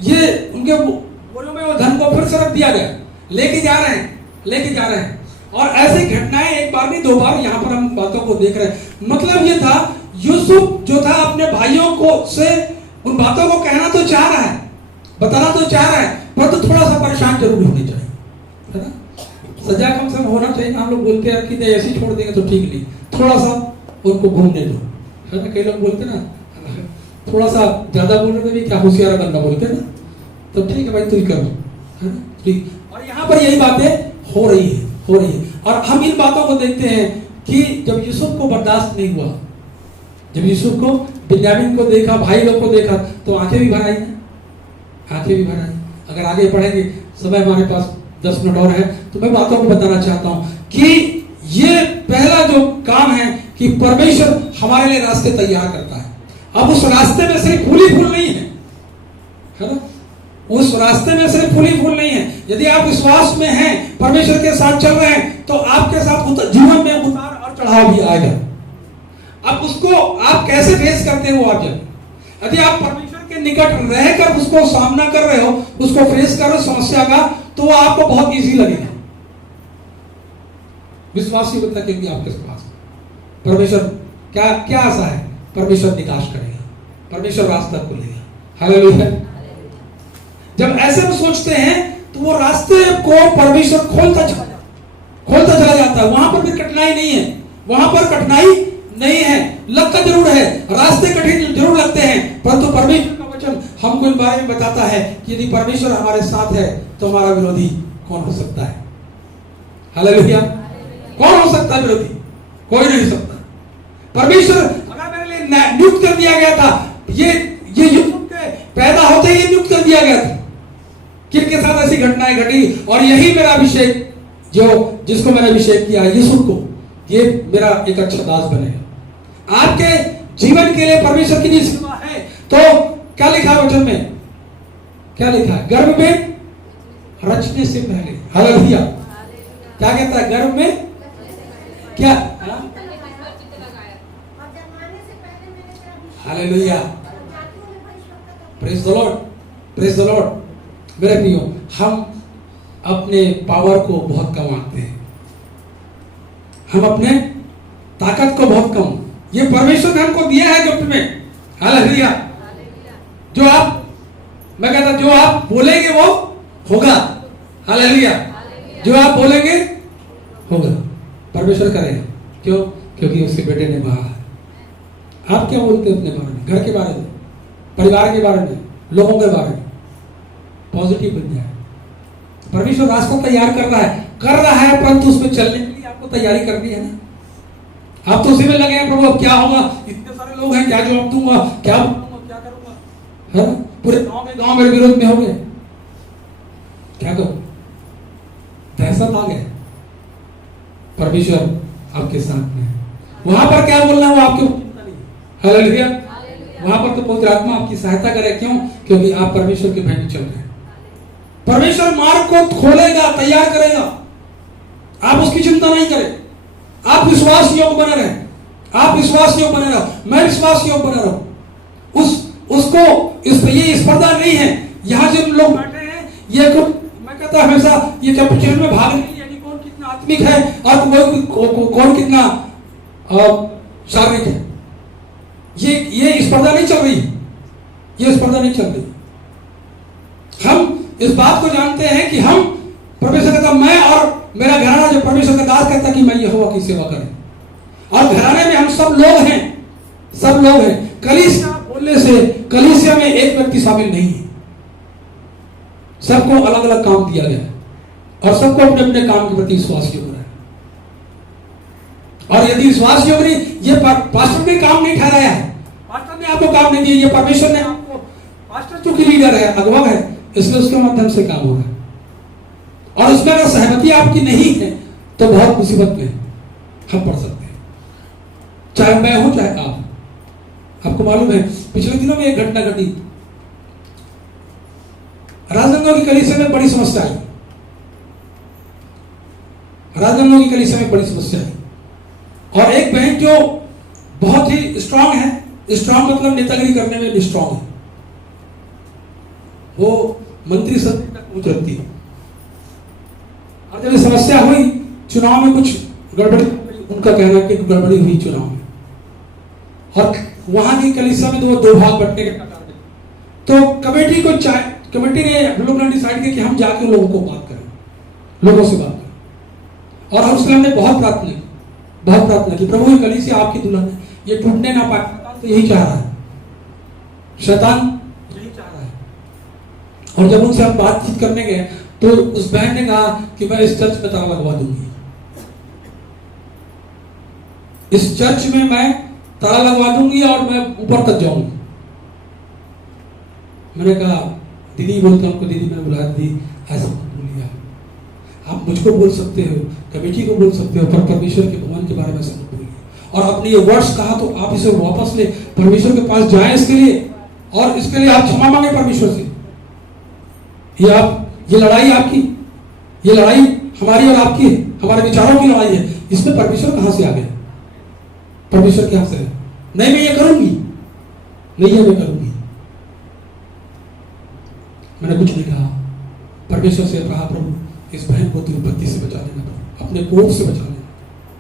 ये उनके बोरे में वो धन को फिर से रख दिया गया। लेके जा रहे हैं। और ऐसी घटनाएं एक बार नहीं 2 बार यहाँ पर हम बातों को देख रहे हैं। मतलब ये था, यूसुफ जो था अपने भाइयों को से उन बातों को कहना तो चाह रहा है, बताना तो चाह रहा है, परंतु थोड़ा सा परेशान जरूर होनी चाहिए, है ना। सजा कम से कम होना चाहिए। हम लोग बोलते हैं कि नहीं ऐसे छोड़ देंगे तो ठीक नहीं, थोड़ा सा उनको घूमने दो, है ना। कई लोग बोलते ना थोड़ा सा ज्यादा बोलने में भी क्या होशियार बनना बोलते ना, तो ठीक है भाई तुम करो, है ना, ठीक। और यहाँ पर यही बातें हो रही है। और हम इन बातों को देखते हैं कि जब यूसुफ को बर्दाश्त नहीं हुआ, जब यूसुफ को बिन्यामीन को देखा, भाई लोग को देखा, तो आंखें भी भर आई ना, आंखें भी भर आई। अगर आगे पढ़ेंगे, समय हमारे पास 10 मिनट और है, तो मैं बातों को बताना चाहता हूं कि ये पहला जो काम है कि परमेश्वर हमारे लिए रास्ते तैयार करता है। अब उस रास्ते में सिर्फ फूल ही फूल नहीं है ना। उस रास्ते में सिर्फ फूल ही फूल नहीं है। यदि आप विश्वास में हैं, परमेश्वर के साथ चल रहे हैं, तो आपके साथ जीवन में उतार और चढ़ाव भी आएगा। अब उसको आप कैसे फेस करते हो, आप जब यदि आप परमेश्वर के निकट रहकर उसको सामना कर रहे हो, उसको फेस कर रहे हो समस्या का, तो वो आपको बहुत इजी लगेगा। विश्वासी बता क्योंकि आपके पास परमेश्वर क्या आशा है, परमेश्वर निकाश करेगा, परमेश्वर रास्ता खोलेगा। हालेलुया। जब ऐसे हम सोचते हैं तो वो रास्ते को परमेश्वर खोलता चला जाता है। वहां पर भी कठिनाई नहीं है, वहां पर कठिनाई नहीं है, लगता जरूर है, रास्ते कठिन जरूर लगते हैं, परंतु परमेश्वर का वचन हमको इस बारे में बताता है कि यदि परमेश्वर हमारे साथ है तो हमारा विरोधी कौन हो सकता है। हालेलुया। कौन हो सकता है विरोधी? कोई नहीं हो सकता। परमेश्वर अगर मेरे लिए नियुक्त कर दिया गया था, ये यूसुफ के पैदा होते ही नियुक्त कर दिया गया था। किनके साथ ऐसी घटनाएं घटी, और यही मेरा अभिषेक, जिसको मैंने अभिषेक किया यूसुफ को, ये मेरा एक अच्छा दास बनेगा। आपके जीवन के लिए परमेश्वर की सेवा है, तो क्या लिखा है वचन में? क्या लिखा है? गर्भ में रचने से पहले। हालेलुया। क्या कहता है? गर्भ में क्या? Hallelujah. Praise the Lord, praise the Lord. मेरे प्रियो, हम अपने पावर को बहुत कम आंकते हैं, हम अपने ताकत को बहुत कम, ये परमेश्वर ने हमको दिया है गिफ्ट में। हालेलुया। मैं कहता जो आप बोलेंगे वो होगा। हालेलुया। जो आप बोलेंगे होगा, परमेश्वर करेगा। क्यों? क्योंकि उसके बेटे ने कहा है। आप क्या बोलते हैं अपने बारे में, घर के बारे में, परिवार के बारे में, लोगों के बारे में? पॉजिटिव बन जाए। परमेश्वर रास्ता तैयार कर रहा है, परंतु उसमें चलने के लिए आपको तैयारी करनी है ना। आप तो उसी में लगे हैं, प्रभु अब क्या होगा, इतने सारे लोग हैं, क्या जवाब दूंगा, क्या बोलूंगा, क्या करूंगा, है ना। पूरे गांव मेरे विरोध में हो गए, क्या करूं? दहशत आ गया। परमेश्वर आपके साथ में है। वहां पर क्या बोलना है वो आपके चिंता नहीं है। हालेलुया। वहां पर तो पवित्र आत्मा आपकी सहायता करे। क्यों? क्योंकि आप परमेश्वर के भय में चल रहे हैं। परमेश्वर मार्ग को खोलेगा, तैयार करेगा। आप उसकी चिंता नहीं करें। आप विश्वास योग्य बने रहें, आप विश्वास योग्य बने रहो, मैं विश्वास योग्य बना रहूं। उसको ये स्पर्धा नहीं है। यहाँ जो लोग बैठे हैं, ये मैं कहता हमेशा ये कंपटीशन में भाग नहीं, यानी कौन कितना आत्मिक है और कौन कितना शारीरिक है, ये स्पर्धा नहीं चल रही है, ये स्पर्धा नहीं चल रही। हम इस बात को जानते हैं कि हम परमेश्वर कहता मैं और मेरा घराना, जो परमेश्वर का दास कहता कि मैं यहोवा की सेवा करें, और घराने में हम सब लोग हैं, सब लोग हैं। कलीसिया बोलने से कलीसिया में एक व्यक्ति शामिल नहीं है, सबको अलग अलग काम दिया गया है और सबको अपने अपने काम के प्रति विश्वास होना है। और यदि विश्वास योग नहीं, ये पास्टर ने काम नहीं ठहराया है, पास्टर ने आपको काम नहीं दिया, ये परमेश्वर ने आपको, पास्टर चूंकि लीडर है, अगवा है, इसलिए उसके माध्यम से काम हो रहा है। और उसमें अगर सहमति आपकी नहीं है तो बहुत मुसीबत में हम पड़ सकते हैं, चाहे मैं हूं चाहे आप। आपको मालूम है पिछले दिनों में एक घटना घटी, राजनांदगांव की कलीसिया में बड़ी समस्या आई, राजनांदगांव की कलीसिया में बड़ी समस्या आई। और एक बहन जो बहुत ही स्ट्रांग है, स्ट्रांग मतलब नेतागिरी करने में भी स्ट्रांग है, वो मंत्री सदन तक पहुंच रखती है। और जब समस्या हुई, चुनाव में कुछ गड़बड़ी, उनका कहना कि गड़बड़ी हुई चुनाव में, और वहां की कलीसिया में दो भाग बंटने के कगार में। तो कमेटी ने, हम लोग ने डिसाइड किया कि हम जाके लोगों को बात करें, लोगों से बात करें। और हम उसके हमने बहुत प्रार्थना की, प्रभु ये कलीसिया आपकी दुल्हन है, ये टूटने ना पाए, तो यही चाह रहा है, शैतान यही चाह रहा है। और जब उनसे हम बातचीत करने गए तो उस बहन ने कहा कि मैं इस चर्च में ताला लगवा दूंगी, इस चर्च में मैं ताला लगवा दूंगी और मैं ऊपर तक जाऊंगी। मैंने कहा दीदी, बोलता हमको दीदी, मैंने बुला दी, ऐसा मत बोलिए, आप मुझको बोल सकते हो, कमेटी को बोल सकते हो, पर परमेश्वर के भवन के बारे में ऐसा मत बोलिए। और आपने ये वर्ड्स कहा तो आप इसे वापस ले, परमेश्वर के पास जाएं इसके लिए, और इसके लिए आप क्षमा मांगे परमेश्वर से। ये लड़ाई आपकी, ये लड़ाई हमारी और आपकी है, हमारे विचारों की लड़ाई है, इसमें परमेश्वर कहां से आ गया? परमेश्वर क्या से है? नहीं मैं ये करूंगी, नहीं ये मैं करूंगी। मैंने कुछ नहीं कहा, परमेश्वर से कहा प्रभु इस बहन को विपत्ति से बचा लेना, अपने कोप से बचा लेना,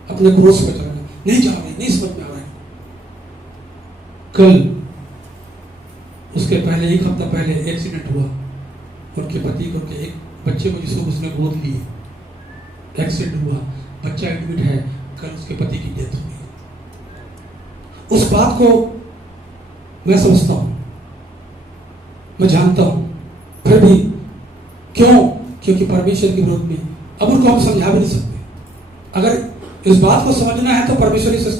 अपने क्रोध से बचा लेना। नहीं जा रही, नहीं समझ में आ रहा है। कल उसके पहले, एक हफ्ता पहले एक्सीडेंट हुआ, उनके पति को, उनके एक बच्चे को जिसको उसने गोद लिए, एक्सीडेंट हुआ, बच्चा एडमिट है, कल उसके पति की डेथ हो गई। उस बात को मैं समझता हूं, मैं जानता हूं, फिर भी क्यों? क्योंकि परमेश्वर के विरोध में अब उनको हम समझा भी नहीं सकते। अगर इस बात को समझना है तो परमेश्वर ही से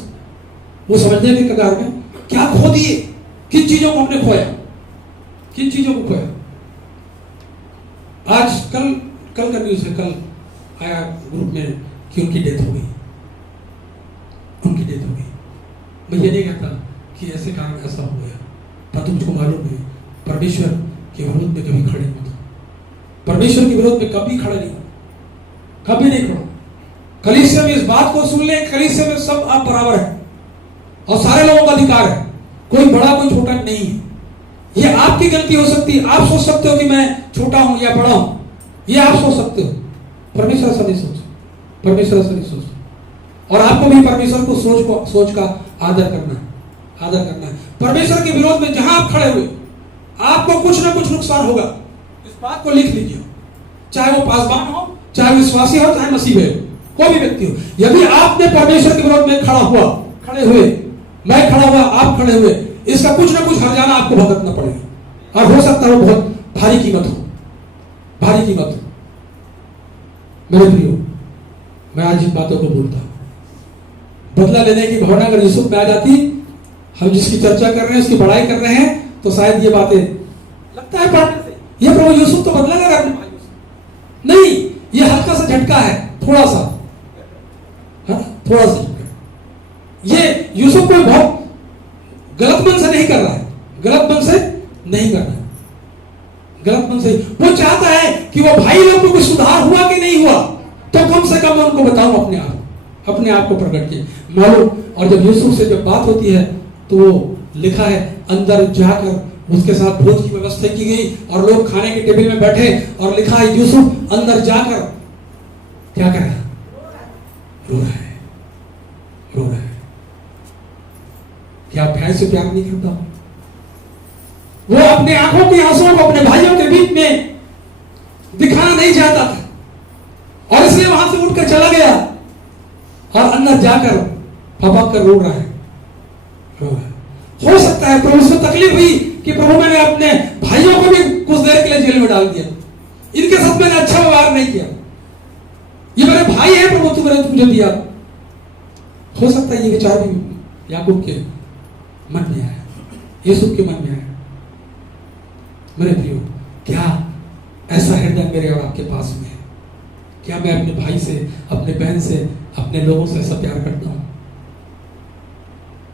वो समझने के कगार में क्या खो दिए, किन चीजों को हमने खोया, किन चीजों को खोया। आज कल का न्यूज है, कल आया ग्रुप में कि उनकी डेथ हो गई, उनकी डेथ हो गई। मैं ये नहीं कहता कि ऐसे कारण ऐसा हो गया, पर तुमको मालूम है परमेश्वर के विरोध में कभी खड़े मत हो, परमेश्वर के विरोध में कभी खड़े नहीं हो, कभी नहीं खड़ो। कलीसिया में इस बात को सुन ले, कलीसिया में सब आप बराबर है और सारे लोगों का अधिकार है, कोई बड़ा कोई छोटा नहीं है। ये आपकी गलती हो सकती है, आप सोच सकते हो कि मैं छोटा हूं या बड़ा हूं, ये आप सोच सकते हो। परमेश्वर ऐसा नहीं सोच, परमेश्वर ऐसा नहीं सोच। और आपको भी परमेश्वर को सोच का आदर करना है, आदर करना है। परमेश्वर के विरोध में जहां आप खड़े हुए, आपको कुछ ना कुछ नुकसान होगा, इस बात को लिख लीजिए। चाहे वो पासवान हो, चाहे विश्वासी हो, चाहे मसीह हो, कोई भी व्यक्ति हो, यदि आपने परमेश्वर के विरोध में खड़े हुए, मैं खड़ा हुआ, आप खड़े हुए, इसका कुछ ना कुछ हर्जाना आपको भुगतना पड़ेगा, और हो सकता है वो बहुत भारी कीमत हो, भारी कीमत हो। मेरे प्रियो, मैं आज इन बातों को बोलता हूं, बदला लेने की भावना अगर यूसुफ में आ जाती, हम जिसकी चर्चा कर रहे हैं, उसकी बड़ाई कर रहे हैं, तो शायद ये बातें लगता है पढ़ने से, ये प्रभु यूसुफ तो बदला लगा अपने भाइयों से। नहीं, ये हल्का सा झटका है, थोड़ा सा, थोड़ा सा झटका। ये यूसुफ कोई बहुत गलत मन से नहीं कर रहा है, गलत मन से नहीं कर रहा है, गलत मन से। वो चाहता है कि वो भाई लोग को कुछ सुधार हुआ कि नहीं हुआ, तो कम से कम मैं उनको बताऊं अपने आप को प्रकट किए मालूम। और जब यूसुफ से जब बात होती है तो वो लिखा है, अंदर जाकर उसके साथ भोज की व्यवस्था की गई और लोग खाने के टेबल में बैठे, और लिखा है यूसुफ अंदर जाकर क्या कर रहा है? रो रहा है, रो रहा है। क्या भैंस से प्यार नहीं करता? वो अपने आंखों की आंसुओं को अपने भाइयों के बीच में दिखाना नहीं चाहता था, और इसलिए वहां से उठकर चला गया और अंदर जाकर फपक कर रो रहा है, रो रहा है। हो सकता है प्रभु से तकलीफ हुई कि प्रभु मैंने अपने भाइयों को भी कुछ देर के लिए जेल में डाल दिया, इनके साथ मैंने अच्छा व्यवहार नहीं किया, ये मेरे भाई है प्रभु, तुमने मुझे दिया। हो सकता है ये विचार भी याकूब के मन में आया, यूसुफ के मन में आया। मेरे प्रियो, क्या ऐसा हृदय मेरे और आपके पास में है? क्या मैं अपने भाई से, अपने बहन से, अपने लोगों से ऐसा प्यार करता हूं?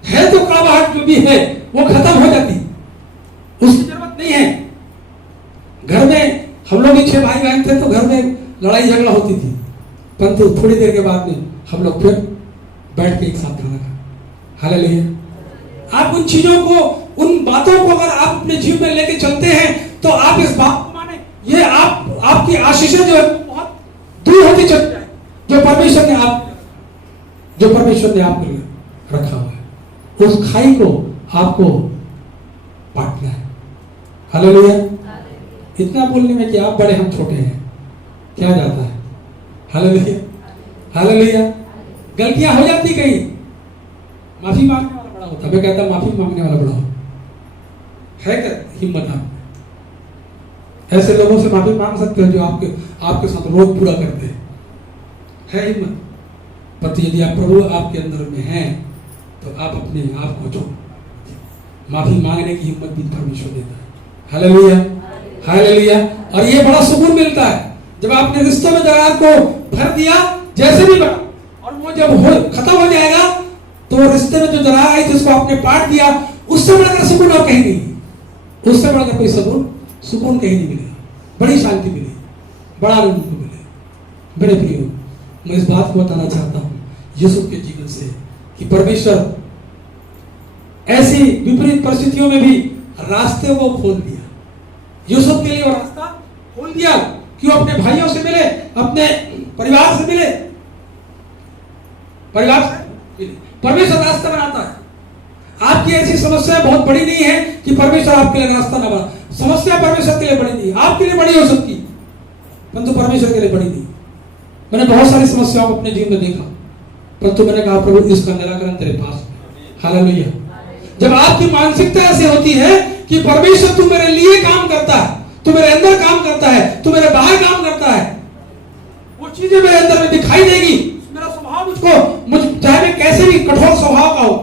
है तो कड़वाहट जो भी है वो खत्म हो जाती, उसकी जरूरत नहीं है। घर में हम लोग भी 6 भाई बहन थे तो घर में लड़ाई झगड़ा होती थी, परंतु थोड़ी देर के बाद में हम लोग फिर बैठ के एक साथ खाना खा। हालेलुया। आप उन चीजों को, उन बातों को अगर आप अपने जीवन में लेके चलते हैं तो आप इस बात को माने, ये आपकी आशीषें जो है बहुत दूर होती चली जाए जो परमेश्वर ने आपके लिए रखा हुआ है। उस खाई को आपको बांटना है। हालेलुया। इतना बोलने में कि आप बड़े हम छोटे हैं क्या जाता है? Hallelujah, hallelujah. गलतियां हो जाती, कहीं माफी मांगने वाला बड़ा होता। मैं कहता माफी मांगने वाला बड़ा हो है क्या हिम्मत? आप ऐसे लोगों से माफी मांग सकते हो जो आपके साथ रोज पूरा करते हैं, है हिम्मत? पर यदि आप प्रभु आपके अंदर में हैं तो आप अपने आप को छोड़ माफी मांगने की हिम्मत भी परमेश्वर देता है। Hallelujah, hallelujah. और ये बड़ा सुकून मिलता है जब आपने रिश्तों में दरार को भर दिया, जैसे भी बना, और वो जब खत्म हो जाएगा तो रिश्ते में जो दरार आई जिसको आपने पाट दिया, उससे बढ़कर सुकून और कहीं नहीं, उससे बढ़कर कोई सुकून कहीं नहीं मिलेगा। बड़ी शांति मिलेगी, बड़ा आनंद मिलेगा। मेरे प्रियो, मैं इस बात को बताना चाहता हूं यूसुफ के जीवन से कि परमेश्वर ऐसी विपरीत परिस्थितियों में भी रास्ते को खोल दिया। यूसुफ के लिए वो रास्ता खोल दिया कि वो अपने भाइयों से मिले, अपने परिवार से मिले, परमेश्वर रास्ता बनाता है। आपकी ऐसी समस्या बहुत बड़ी नहीं है कि परमेश्वर आपके लिए रास्ता ना बना। समस्या परमेश्वर के लिए बड़ी नहीं, आपके लिए बड़ी हो सकती, परंतु परमेश्वर के लिए बड़ी नहीं। मैंने बहुत सारी समस्याओं को अपने जीवन में देखा, परंतु मैंने कहा प्रभु इसका निराकरण तेरे पास है। हालेलुया। जब आपकी मानसिकता ऐसी होती है कि परमेश्वर तू मेरे लिए काम करता है, तू मेरे अंदर काम करता है, तू मेरे बाहर काम करता है, वो चीजें मेरे अंदर में दिखाई देगी। मेरा स्वभाव मुझ चाहे मैं कैसे भी कठोर स्वभाव का हो,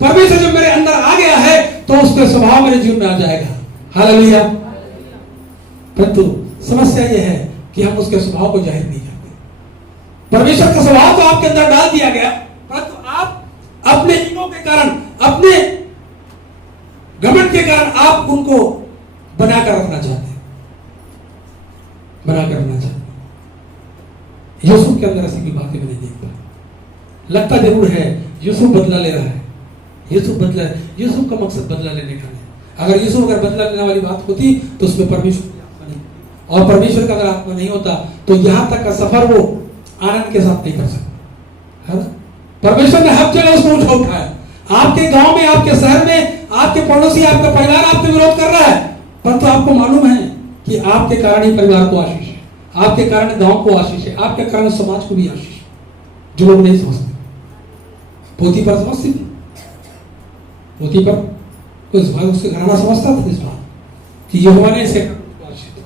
परमेश्वर जब मेरे अंदर आ गया है तो उसका स्वभाव मेरे जीवन में आ जाएगा। हालेलुया। परंतु समस्या यह है कि हम उसके स्वभाव को जाहिर नहीं करते। परमेश्वर का स्वभाव तो आपके अंदर डाल दिया गया, परंतु आप अपने ईगो के कारण, अपने घमंड के कारण आप उनको बनाकर रखना चाहते हैं, बनाकर रखना चाहते हैं। यूसुफ के अंदर ऐसी भी बातें मैंने देख पाई। लगता जरूर है यूसुफ बदला ले रहा है, यूसुफ का मकसद बदला लेने का नहीं। अगर यूसुफ अगर बदला लेने वाली बात होती तो उसमें परमेश्वर की आत्मा नहीं, और परमेश्वर का अगर आत्मा नहीं होता तो यहां तक का सफर वो आनंद के साथ नहीं कर सकता, है ना? परमेश्वर ने हर जगह उसको उठाया। आपके गांव में, आपके शहर में, आपके पड़ोसी, आपका परिवार आपके विरोध कर रहा है, परंतु आपको मालूम है कि आपके कारण ही परिवार को आशीष है, आपके कारण गांव को आशीष है, आपके कारण समाज को भी आशीष है। जो लोग नहीं समझते, पोतीफर समझती थी, पोतीफर उस बात उसके घराना समझता था इस बात कि यहोवा ने इसे आशीष दिया।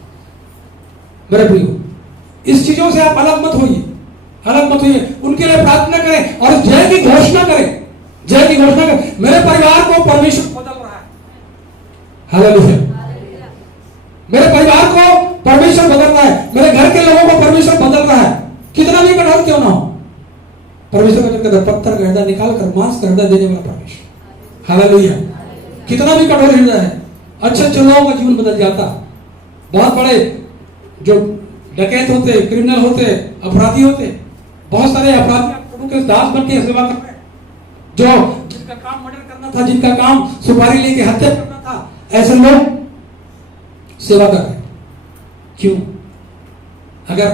मेरे प्रियो, इस चीजों से आप अलग मत होइए, अलग मत होइए। उनके लिए प्रार्थना करें और जय की घोषणा करें, जय की घोषणा करें। मेरे परिवार को परमेश्वर बदल रहा है। हालेलुया। मेरे परिवार को परमेश्वर बदल रहा है, मेरे घर के लोगों को परमेश्वर बदल रहा है, कितना भी कठोर क्यों ना हो। परमेश्वर का कहता पत्थर का हृदय निकाल कर मांस का हृदय देने वाला परमेश्वर। हालेलुया। कितना भी कठोर हृदय है, अच्छे अच्छे लोगों का जीवन बदल जाता। बहुत बड़े जो डकैत होते, क्रिमिनल होते, अपराधी होते, बहुत सारे अपराधी प्रभु के दास बन के सेवा कर रहे हैं। जो जिनका काम मर्डर करना था, जिनका काम सुपारी लेके हत्या करना था, ऐसे लोग सेवा कर रहे हैं। क्यों? अगर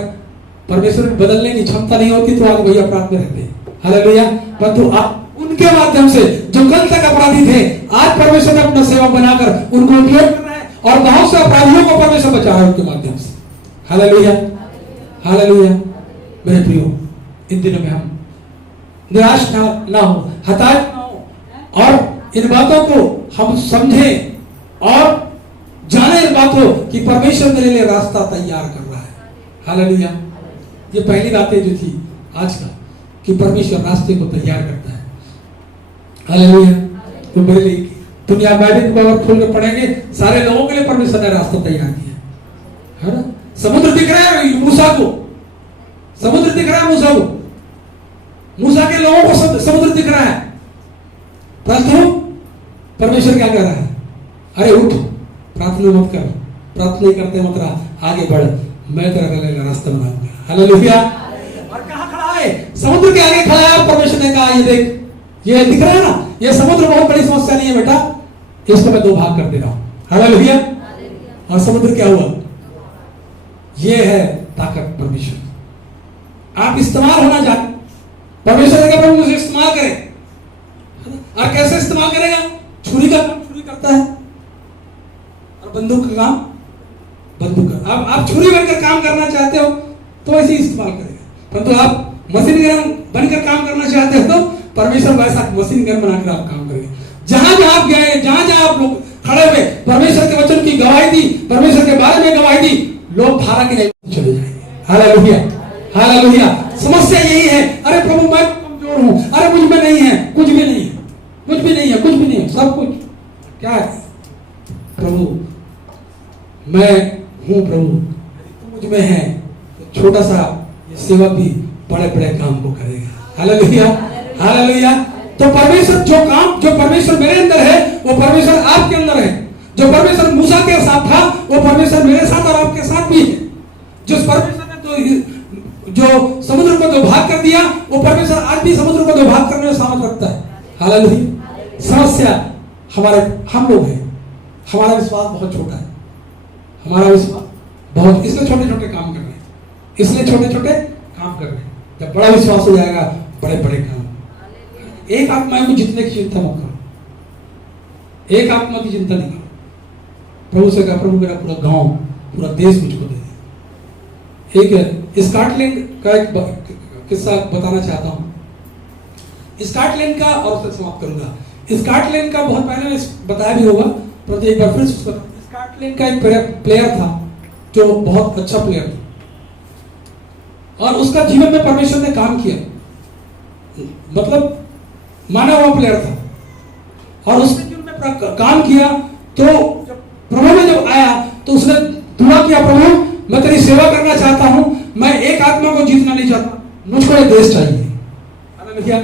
परमेश्वर में बदलने की क्षमता नहीं होती तो आज वही अपराध में रहते। हालेलुया। परंतु आप उनके माध्यम से जो कल तक अपराधी थे, आज परमेश्वर ने अपना सेवा बनाकर उनको उपयोग कर रहा है, और बहुत से अपराधियों को परमेश्वर बचा रहा है उनके माध्यम से। Hallelujah, hallelujah. मेरे प्रियो, इन दिनों में हम निराश ना हो, हताश ना हो, और इन बातों को हम समझें और जाने इस बात को कि परमेश्वर मेरे लिए रास्ता तैयार कर रहा है। हालेलुया। ये पहली बातें जो थी आज का, कि परमेश्वर रास्ते को तैयार करता है। हालेलुया। तो मेरे लिए दुनिया में भी अगर खोल के पढ़ेंगे, सारे लोगों के लिए परमेश्वर ने रास्ता तैयार किया है ना। समुद्र दिख रहा है मूसा को, समुद्र दिख रहा है मूसा को, मूसा के लोगों को समुद्र दिख रहा है, परंतु परमेश्वर क्या कह रहा है? अरे उठ, प्रार्थना मत कर, प्रार्थना करते मत रहा, आगे बढ़, मैं तेरा रास्ता बनाऊंगा। हालेलुया। और कहां खड़ा है? समुद्र के आगे खड़ा है। परमेश्वर ने कहा ये देख, ये दिख रहा है ना, ये समुद्र बहुत बड़ी समस्या नहीं है बेटा, इसको मैं दो भाग कर दे रहा हूं। हालेलुया। और समुद्र क्या हुआ? ये है ताकत परमेश्वर। आप इस्तेमाल होना चाहते, परमेश्वर ने कहा प्रभु मुझे इस्तेमाल करे। और कैसे इस्तेमाल करेगा? छुरी का काम छुरी करता है, और बंदूक का काम बंदूक का। आप छुरी बनकर काम करना चाहते हो तो ऐसे ही इस्तेमाल करेगा, परंतु आप मशीन गन बनकर काम करना चाहते हो तो परमेश्वर वैसा मशीन गन बनाकर आप काम करेंगे। जहां जहां आप गए, जहां जहां आप लोग खड़े हुए, परमेश्वर के वचन की गवाही दी, परमेश्वर के बारे में गवाही दी, लोग धारा के नहीं चले जाएंगे। Hallelujah, hallelujah. समस्या यही है, अरे प्रभु मैं कमजोर हूं, अरे मुझ में नहीं है, कुछ भी नहीं है, कुछ भी नहीं है, कुछ भी नहीं है, सब कुछ क्या है? प्रभु मैं हूं, प्रभु तू मुझ में है, तो छोटा सा ये सेवक भी बड़े बड़े काम को करेगा। Hallelujah, hallelujah. तो परमेश्वर जो परमेश्वर मेरे अंदर है, वो परमेश्वर आपके अंदर है। जो परमेश्वर मूसा के साथ था, वो परमेश्वर मेरे साथ और आपके साथ भी है। जिस परमेश्वर ने तो जो समुद्र को दो भाग कर दिया, वो परमेश्वर आज भी समुद्र को दो भाग करने में सामर्थ रखता है। हालेलुया। समस्या हम लोग हैं, हमारा विश्वास बहुत छोटा है, हमारा विश्वास बहुत, इसलिए छोटे छोटे काम कर रहे हैं, इसलिए छोटे छोटे काम कर रहे हैं। जब बड़ा विश्वास हो जाएगा, बड़े बड़े काम। एक आत्मा को जीतने की चिंता मत करो, एक आत्मा की चिंता नहीं करो। प्रभु से कहा, प्रभु मेरा पूरा गांव, पूरा देश मुझको दे दे। एक स्कॉटलैंड का एक किस्सा बताना चाहता हूं, स्कॉटलैंड का, और फिर समाप्त करूंगा। स्कॉटलैंड का बहुत पहले में बताया भी होगा, परंतु एक बार फिर से स्कॉटलैंड का एक प्लेयर था जो बहुत अच्छा प्लेयर था, और उसका जीवन में परमेश्वर ने काम किया, मतलब माना हुआ प्लेयर था, और उसने जीवन में काम किया। तो जब प्रभु में जब आया तो उसने दुआ किया, प्रभु मैं तेरी सेवा करना चाहता हूं, मैं एक आत्मा को जीतना नहीं चाहता, मुझको एक देश चाहिए। हालेलुया।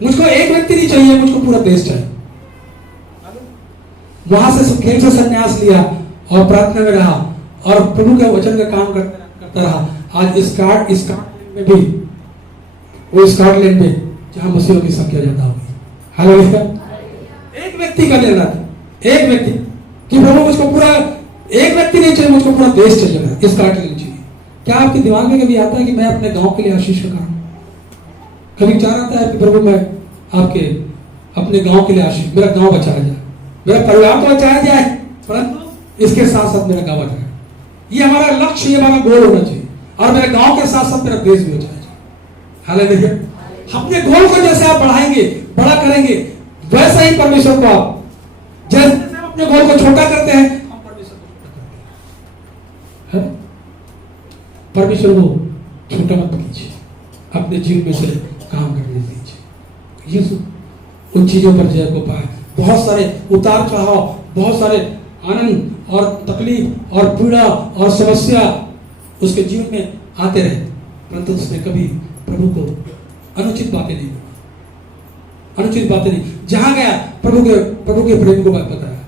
मुझको एक व्यक्ति नहीं चाहिए, मुझको पूरा देश चाहिए। वहां से खेल से संन्यास लिया और प्रार्थना में रहा, और प्रभु के वचन का काम करता रहा। आज स्कॉटलैंड में भी, वो स्कॉटलैंड में जहां मसीहों की संख्या ज्यादा होगी। हालेलुया। एक व्यक्ति का लेना था, एक व्यक्ति कि प्रभु मुझको पूरा, एक व्यक्ति नहीं चाहिए, मुझको पूरा देश चाहिए, स्कॉटलैंड चाहिए। क्या आपके दिमाग में कभी आता है कि मैं अपने गांव के लिए आशीष का काम, कभी विचार आता है कि प्रभु मैं आपके अपने गांव के लिए आशीष, मेरा गांव बचाया जाए, मेरा परिवार तो बचाया जाए, परंतु इसके साथ साथ मेरा गांव बचाया, ये हमारा लक्ष्य, ये हमारा गोल होना चाहिए, और मेरे गांव के साथ साथ मेरा देश भी बचाया जाए। हालेलुया। अपने गोल को जैसे आप बढ़ाएंगे, बड़ा करेंगे, वैसा ही परमेश्वर को आप, जैसे जैसे हम अपने गोल को छोटा करते हैं, हम परमेश्वर को छोटा करते हैं। परमेश्वर को छोटा मत कीजिए, अपने जीवन में से काम करने दीजिए। यीशु उन चीजों पर जय को पाए। बहुत सारे उतार चढ़ाव, बहुत सारे आनंद और तकलीफ और पीड़ा और समस्या उसके जीवन में आते रहे, परंतु उसने कभी प्रभु को अनुचित बातें नहीं बोला, अनुचित बातें नहीं। जहां गया प्रभु के प्रेम को बताया,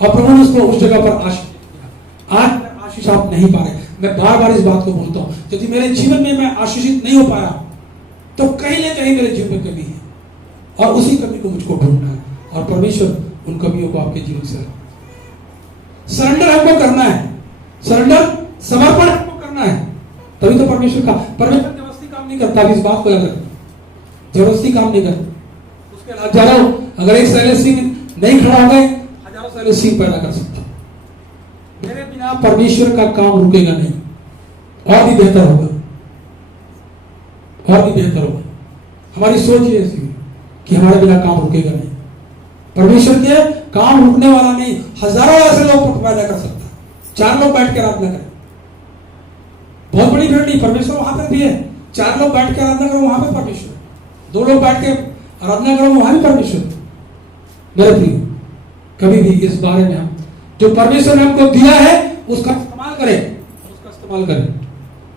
और प्रभु ने उसको उस जगह पर आशीष दिया। आज आशीष आप नहीं पा रहे, मैं बार बार इस बात को बोलता हूं, यदि मेरे जीवन में मैं आशीषित नहीं हो पाया तो कहीं ना कहीं मेरे जीवन में कमी है, और उसी कमी को मुझको ढूंढना है, और परमेश्वर उन कमियों को आपके जीवन से, सरेंडर हमको करना है, सरेंडर समर्पण हमको करना है, तभी तो परमेश्वर जबरदस्ती काम नहीं करता। इस बात को याद रखना, जबरदस्ती काम नहीं करता। उसके हजारों, अगर एक शैलेश सिंह नहीं खड़ा हो गए, हजारों शैलेश सिंह पैदा कर सकता। मेरे बिना परमेश्वर का काम रुकेगा नहीं, और भी बेहतर होगा, और भी बेहतर होगा। हमारी सोच ये ऐसी कि हमारे बिना काम रुकेगा नहीं, परमेश्वर के काम रुकने वाला नहीं। हजारों ऐसे लोग पैदा कर सकता है, 4 लोग बैठ के आराधना करें, बहुत बड़ी भीड़ नहीं, परमेश्वर वहां पर भी है। 4 लोग बैठ के आराधना करो, वहां पे परमेश्वर, 2 लोग बैठ के आराधना करो वहां भी परमेश्वर। मेरे प्रिय, कभी भी इस बारे में हम जो परमेश्वर ने हमको दिया है उसका इस्तेमाल करें, उसका इस्तेमाल करें,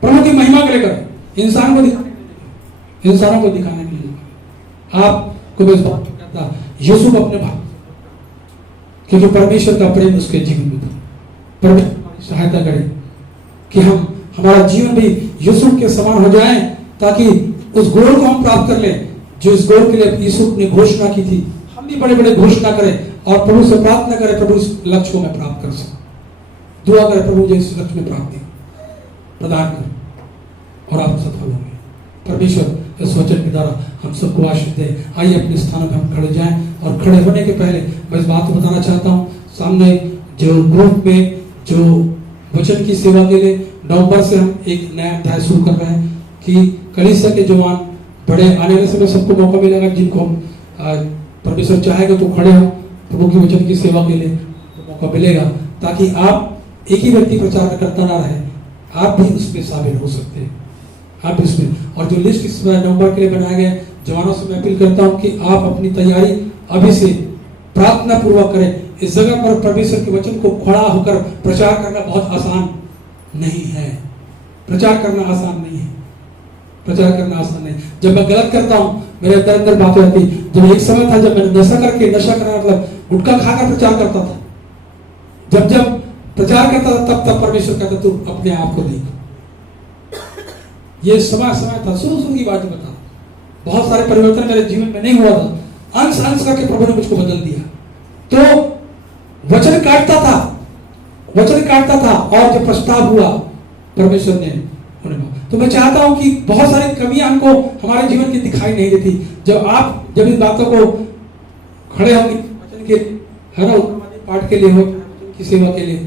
प्रभु की महिमा के लिए करें, इंसानों को दिखाने के लिए, इंसानों को दिखाने के लिए। आपको मैं इस बात को कहता, यूसुफ अपने भाई, क्योंकि परमेश्वर का प्रेम उसके जीवन में था। परमेश्वर हमारी सहायता करे कि हम हमारा जीवन भी यूसुफ के समान हो जाए, ताकि उस गोल को हम प्राप्त कर लें जो इस गोल के लिए यूसुफ ने घोषणा की थी। हम भी बड़े बड़े घोषणा करें और प्रभु से प्रार्थना करें, प्रभु इस लक्ष्य को मैं प्राप्त कर सकूं। दुआ करें, प्रभु मुझे इस लक्ष्य में प्राप्ति प्रदान कर, और आप सफल होंगे। परमेश्वर इस वचन के द्वारा हम सबको आशीष दे। आइए अपने स्थानों में हम खड़े जाएं, और खड़े होने के पहले मैं इस बात को बताना चाहता हूं, सामने जो ग्रुप में जो वचन की सेवा के लिए नवंबर से हम एक नया अध्याय शुरू कर रहे हैं कि कलीसिया के जवान बड़े आने वाले समय सबको मौका मिलेगा, जिनको हम परमेश्वर चाहेगा तो खड़े हो प्रभु की वचन की सेवा के लिए मौका मिलेगा, ताकि आप एक ही व्यक्ति प्रचार करता ना रहे, आप भी उसमें शामिल हो सकते हैं। आप इसमें, और जो लिस्ट इस नवंबर के लिए बनाया गया है, जवानों से मैं अपील करता हूं कि आप अपनी तैयारी अभी से प्रार्थना पूर्वक करें। इस जगह पर परमेश्वर के वचन को खड़ा होकर प्रचार करना बहुत आसान नहीं है। प्रचार करना आसान नहीं है, प्रचार करना आसान नहीं। जब मैं गलत करता हूं, मेरे अंदर अंदर बातें आती। जब एक समय था जब मैंने नशा करना मतलब गुटखा खाकर प्रचार करता था, जब जब प्रचार करता था तब तब परमेश्वर कहता तू अपने आप को देख। ये समय था, शुरू की बात बता, बहुत सारे परिवर्तन मेरे जीवन में नहीं हुआ था, अंश अंश करके प्रभु ने मुझको बदल दिया। तो वचन काटता था, और जब पछतावा हुआ परमेश्वर ने उन्हें, तो मैं चाहता हूं कि बहुत सारी कमियां हमको हमारे जीवन की दिखाई नहीं देती। जब इन बातों को खड़े होंगे वचन के, है ना, पाठ के लिए हो, वचन की सेवा के लिए,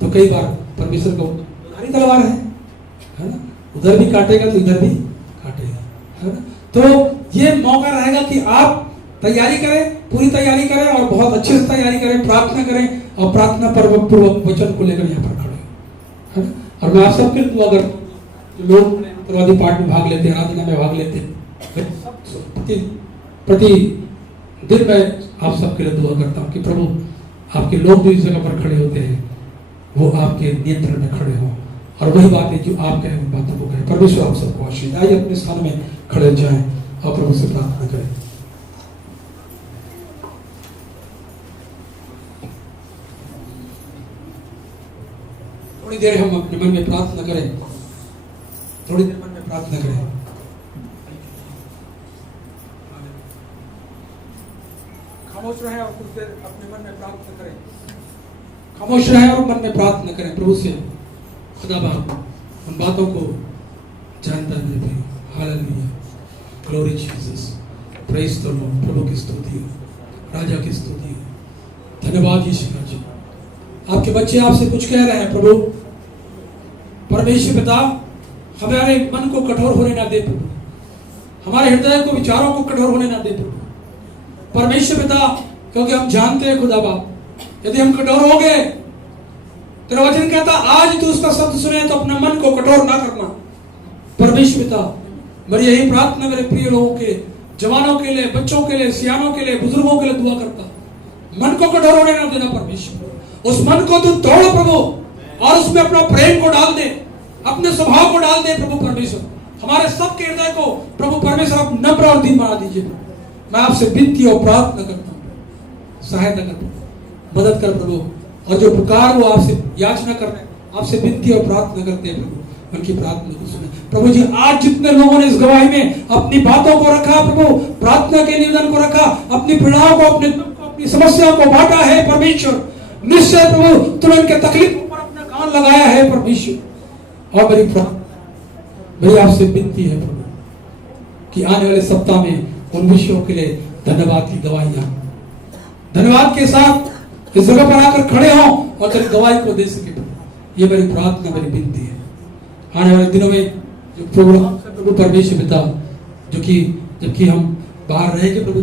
तो कई बार परमेश्वर को उधारी तलवार है ना, उधर भी काटेगा तो इधर भी काटेगा, है ना। तो ये मौका रहेगा कि आप तैयारी करें, पूरी तैयारी करें, और बहुत अच्छे से तैयारी करें, प्रार्थना करें, और प्रार्थना पूर्वक वचन को लेकर यहाँ पर खड़े, है ना। और मैं आप सबके लिए दुआ करता हूं, जो लोग उत्तरवादी पाठ में भाग लेते हैं, आराधना में भाग लेते हैं, प्रति दिन मैं आप सबके लिए दुआ करता हूं कि प्रभु आपके लोग जो इस जगह पर खड़े होते हैं वो आपके नियंत्रण में खड़े हों, और वही बात है जो आप कहें उन बातों को कहें। परमेश्वर आप सबको आशीष। आइए अपने स्थान में खड़े जाएं और प्रभु से प्रार्थना करें। थोड़ी देर हम अपने मन में प्रार्थना करें, थोड़ी देर मन में प्रार्थना करें। खामोश रहें और कुछ देर अपने मन में प्रार्थना करें। खामोश रहें और मन में प्रार्थना करें प्रभु से। खुदा बाप उन बातों को जानता है। Hallelujah, glory Jesus, praise the lord. प्रभु की स्तुति हो, राजा की स्तुति हो। धन्यवाद यीशु जी। आपके बच्चे आपसे कुछ कह रहे हैं प्रभु। परमेश्वर पिता, हमारे मन को कठोर होने ना दे प्रभु, हमारे हृदय को, विचारों को कठोर होने ना दे प्रभु। परमेश्वर पिता, क्योंकि हम जानते हैं खुदा बाप, यदि हम कठोर हो गए, तेरा वचन कहता आज तू उसका शब्द सुने तो अपना मन को कठोर ना करना। परमेश्वर पिता, मेरी यही प्रार्थना मेरे प्रिय लोगों के, जवानों के लिए, बच्चों के लिए, सियानों के लिए, बुजुर्गों के लिए दुआ करता, मन को कठोर होने ना देना परमेश्वर। उस मन को तू तोड़ प्रभु, और उसमें अपना प्रेम को डाल दे, अपने स्वभाव को डाल दे प्रभु परमेश्वर। हमारे सबके हृदय को प्रभु परमेश्वर आप नम्र और दीन बना दीजिए। मैं आपसे विनती और प्रार्थना करता हूँ, सहायता कर, मदद कर प्रभु। और जो पुकार वो आपसे याचना कर रहे हैं, आपसे विनती और प्रार्थना करते हैं प्रभु, उनकी प्रार्थना को सुने प्रभु जी। आज जितने लोगों ने इस गवाही में अपनी बातों को रखा प्रभु, प्रार्थना के निवेदन को रखा, अपनी पीड़ाओं को, अपनी समस्याओं को बांटा है परमेश्वर, निश्चय प्रभु तुमने उनके तकलीफों पर अपना कान लगाया है परमेश्वर। और मेरी आपसे विनती है प्रभु कि आने वाले सप्ताह में उन विषयों के लिए धन्यवाद की गवाहियां, धन्यवाद के साथ इस जगह पर आकर खड़े हों और तेरी गवाही को दे सके प्रभु। ये मेरी प्रार्थना, मेरी विनती है। आने वाले दिनों में जो प्रोग्राम प्रभु परमेश्वर पिता, जो कि जबकि हम बाहर रहेंगे प्रभु,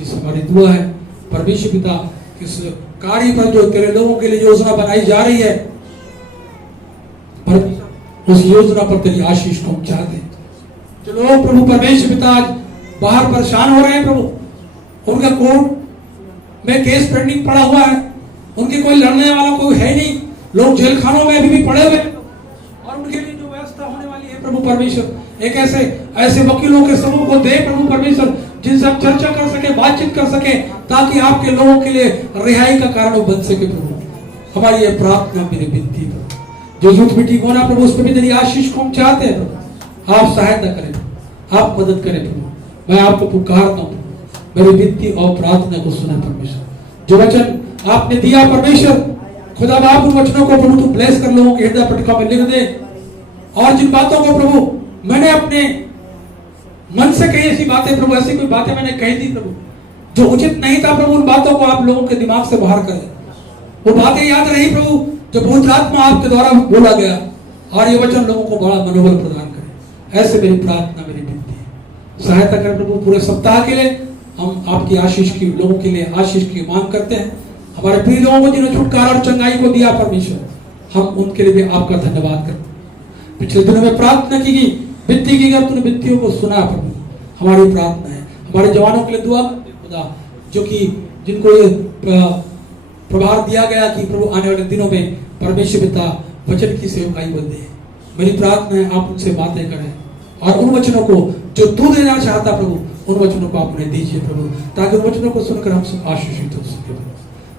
इस हमारी दुआ है परमेश्वर पिता, इस कार्य पर जो तेरे लोगों के लिए योजना बनाई जा रही है, उस योजना पर तेरी आशीष को हम चाहते हैं। जो लोग प्रभु परमेश्वर पिता बाहर परेशान हो रहे हैं प्रभु, उनका कोर्ट में केस पेंडिंग पड़ा हुआ है, उनके कोई लड़ने वाला कोई है नहीं, लोग जेल खानों में अभी भी पड़े हुए, और उनके लिए जो व्यवस्था होने वाली है प्रभु परमेश्वर, एक ऐसे वकीलों के समूह को दे प्रभु परमेश्वर, जिनसे हम चर्चा कर सके, बातचीत कर सके, ताकि आपके लोगों के लिए रिहाई का कारण बन सके प्रभु। हमारी ये प्रार्थना मेरी विनती प्रभु, जो यूथ मीटिंग होना प्रभु, उस पर भी तेरी आशीष को हम चाहते हैं प्रभु, आप सहायता करें, आप मदद करें प्रभु। मैं आपको पुकारता हूँ, मेरी विनती और प्रार्थना को सुना परमेश्वर। जो वचन आपने दिया परमेश्वर, खुदा बाप उन वचनों को प्रभु तू ब्लेस कर, लोगों के हृदय पटका में लिख दे, और जिन बातों को प्रभु मैंने अपने मन से कही ऐसी बातें प्रभु, ऐसी कोई बातें मैंने कही थी प्रभु जो उचित नहीं था प्रभु, उन बातों को आप लोगों के दिमाग से बाहर करें। वो बातें याद रही प्रभु जो पवित्र आत्मा आपके द्वारा बोला गया, और ये वचन लोगों को बड़ा मनोबल प्रदान करे। ऐसे मेरी प्रार्थना, मेरी विनती है, सहायता करें प्रभु। पूरे सप्ताह के लिए हम आपकी आशीष की, लोगों के लिए आशीष की मांग करते हैं। हमारे प्रिय लोगों को जिन्होंने छुटकारा और चंगाई को दिया परमेश्वर, हम उनके लिए भी आपका धन्यवाद करते हैं। पिछले दिनों में प्रार्थना की गई, विनती की गई, तूने विनतियों को सुना प्रभु। हमारी प्रार्थना है हमारे जवानों के लिए दुआ करते खुदा, जो कि जिनको ये प्रभार दिया गया कि प्रभु आने वाले दिनों में परमेश्वर पिता वचन की सेवकाई बंदे। मेरी प्रार्थना है आप उनसे बातें करें, और उन वचनों को जो तू देना चाहता प्रभु, उन वचनों को आप उन्हें दीजिए प्रभु, ताकि उन वचनों को सुनकर हम सब आशीषित हो सके।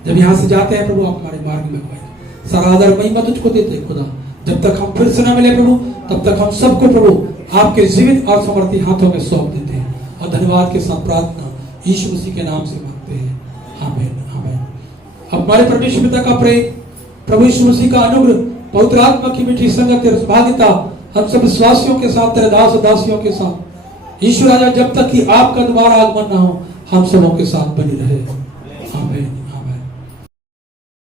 जब यहाँ से जाते हैं प्रभु, आप हमारे मार्ग में आए। सारा आदर महिमा तुझको देते हैं खुदा। जब तक हम फिर से न मिले प्रभु, तब तक हम सबको प्रभु आपके जीवित और समर्थी हाथों में सौंप देते हैं, और धन्यवाद के साथ प्रार्थना यीशु मसीह के नाम से मांगते हैं, आमीन आमीन। हमारे परमेश्वर पिता का प्रेम, प्रभु यीशु मसीह का अनुग्रह, पवित्र आत्मा की मीठी संगत, सहभागिता हम सब विश्वासियों के साथ, तेरे दास दासियों के साथ, ईश्वर राजा, जब तक कि आपका दोबारा आगमन ना हो, हम सबों के साथ बनी रहे।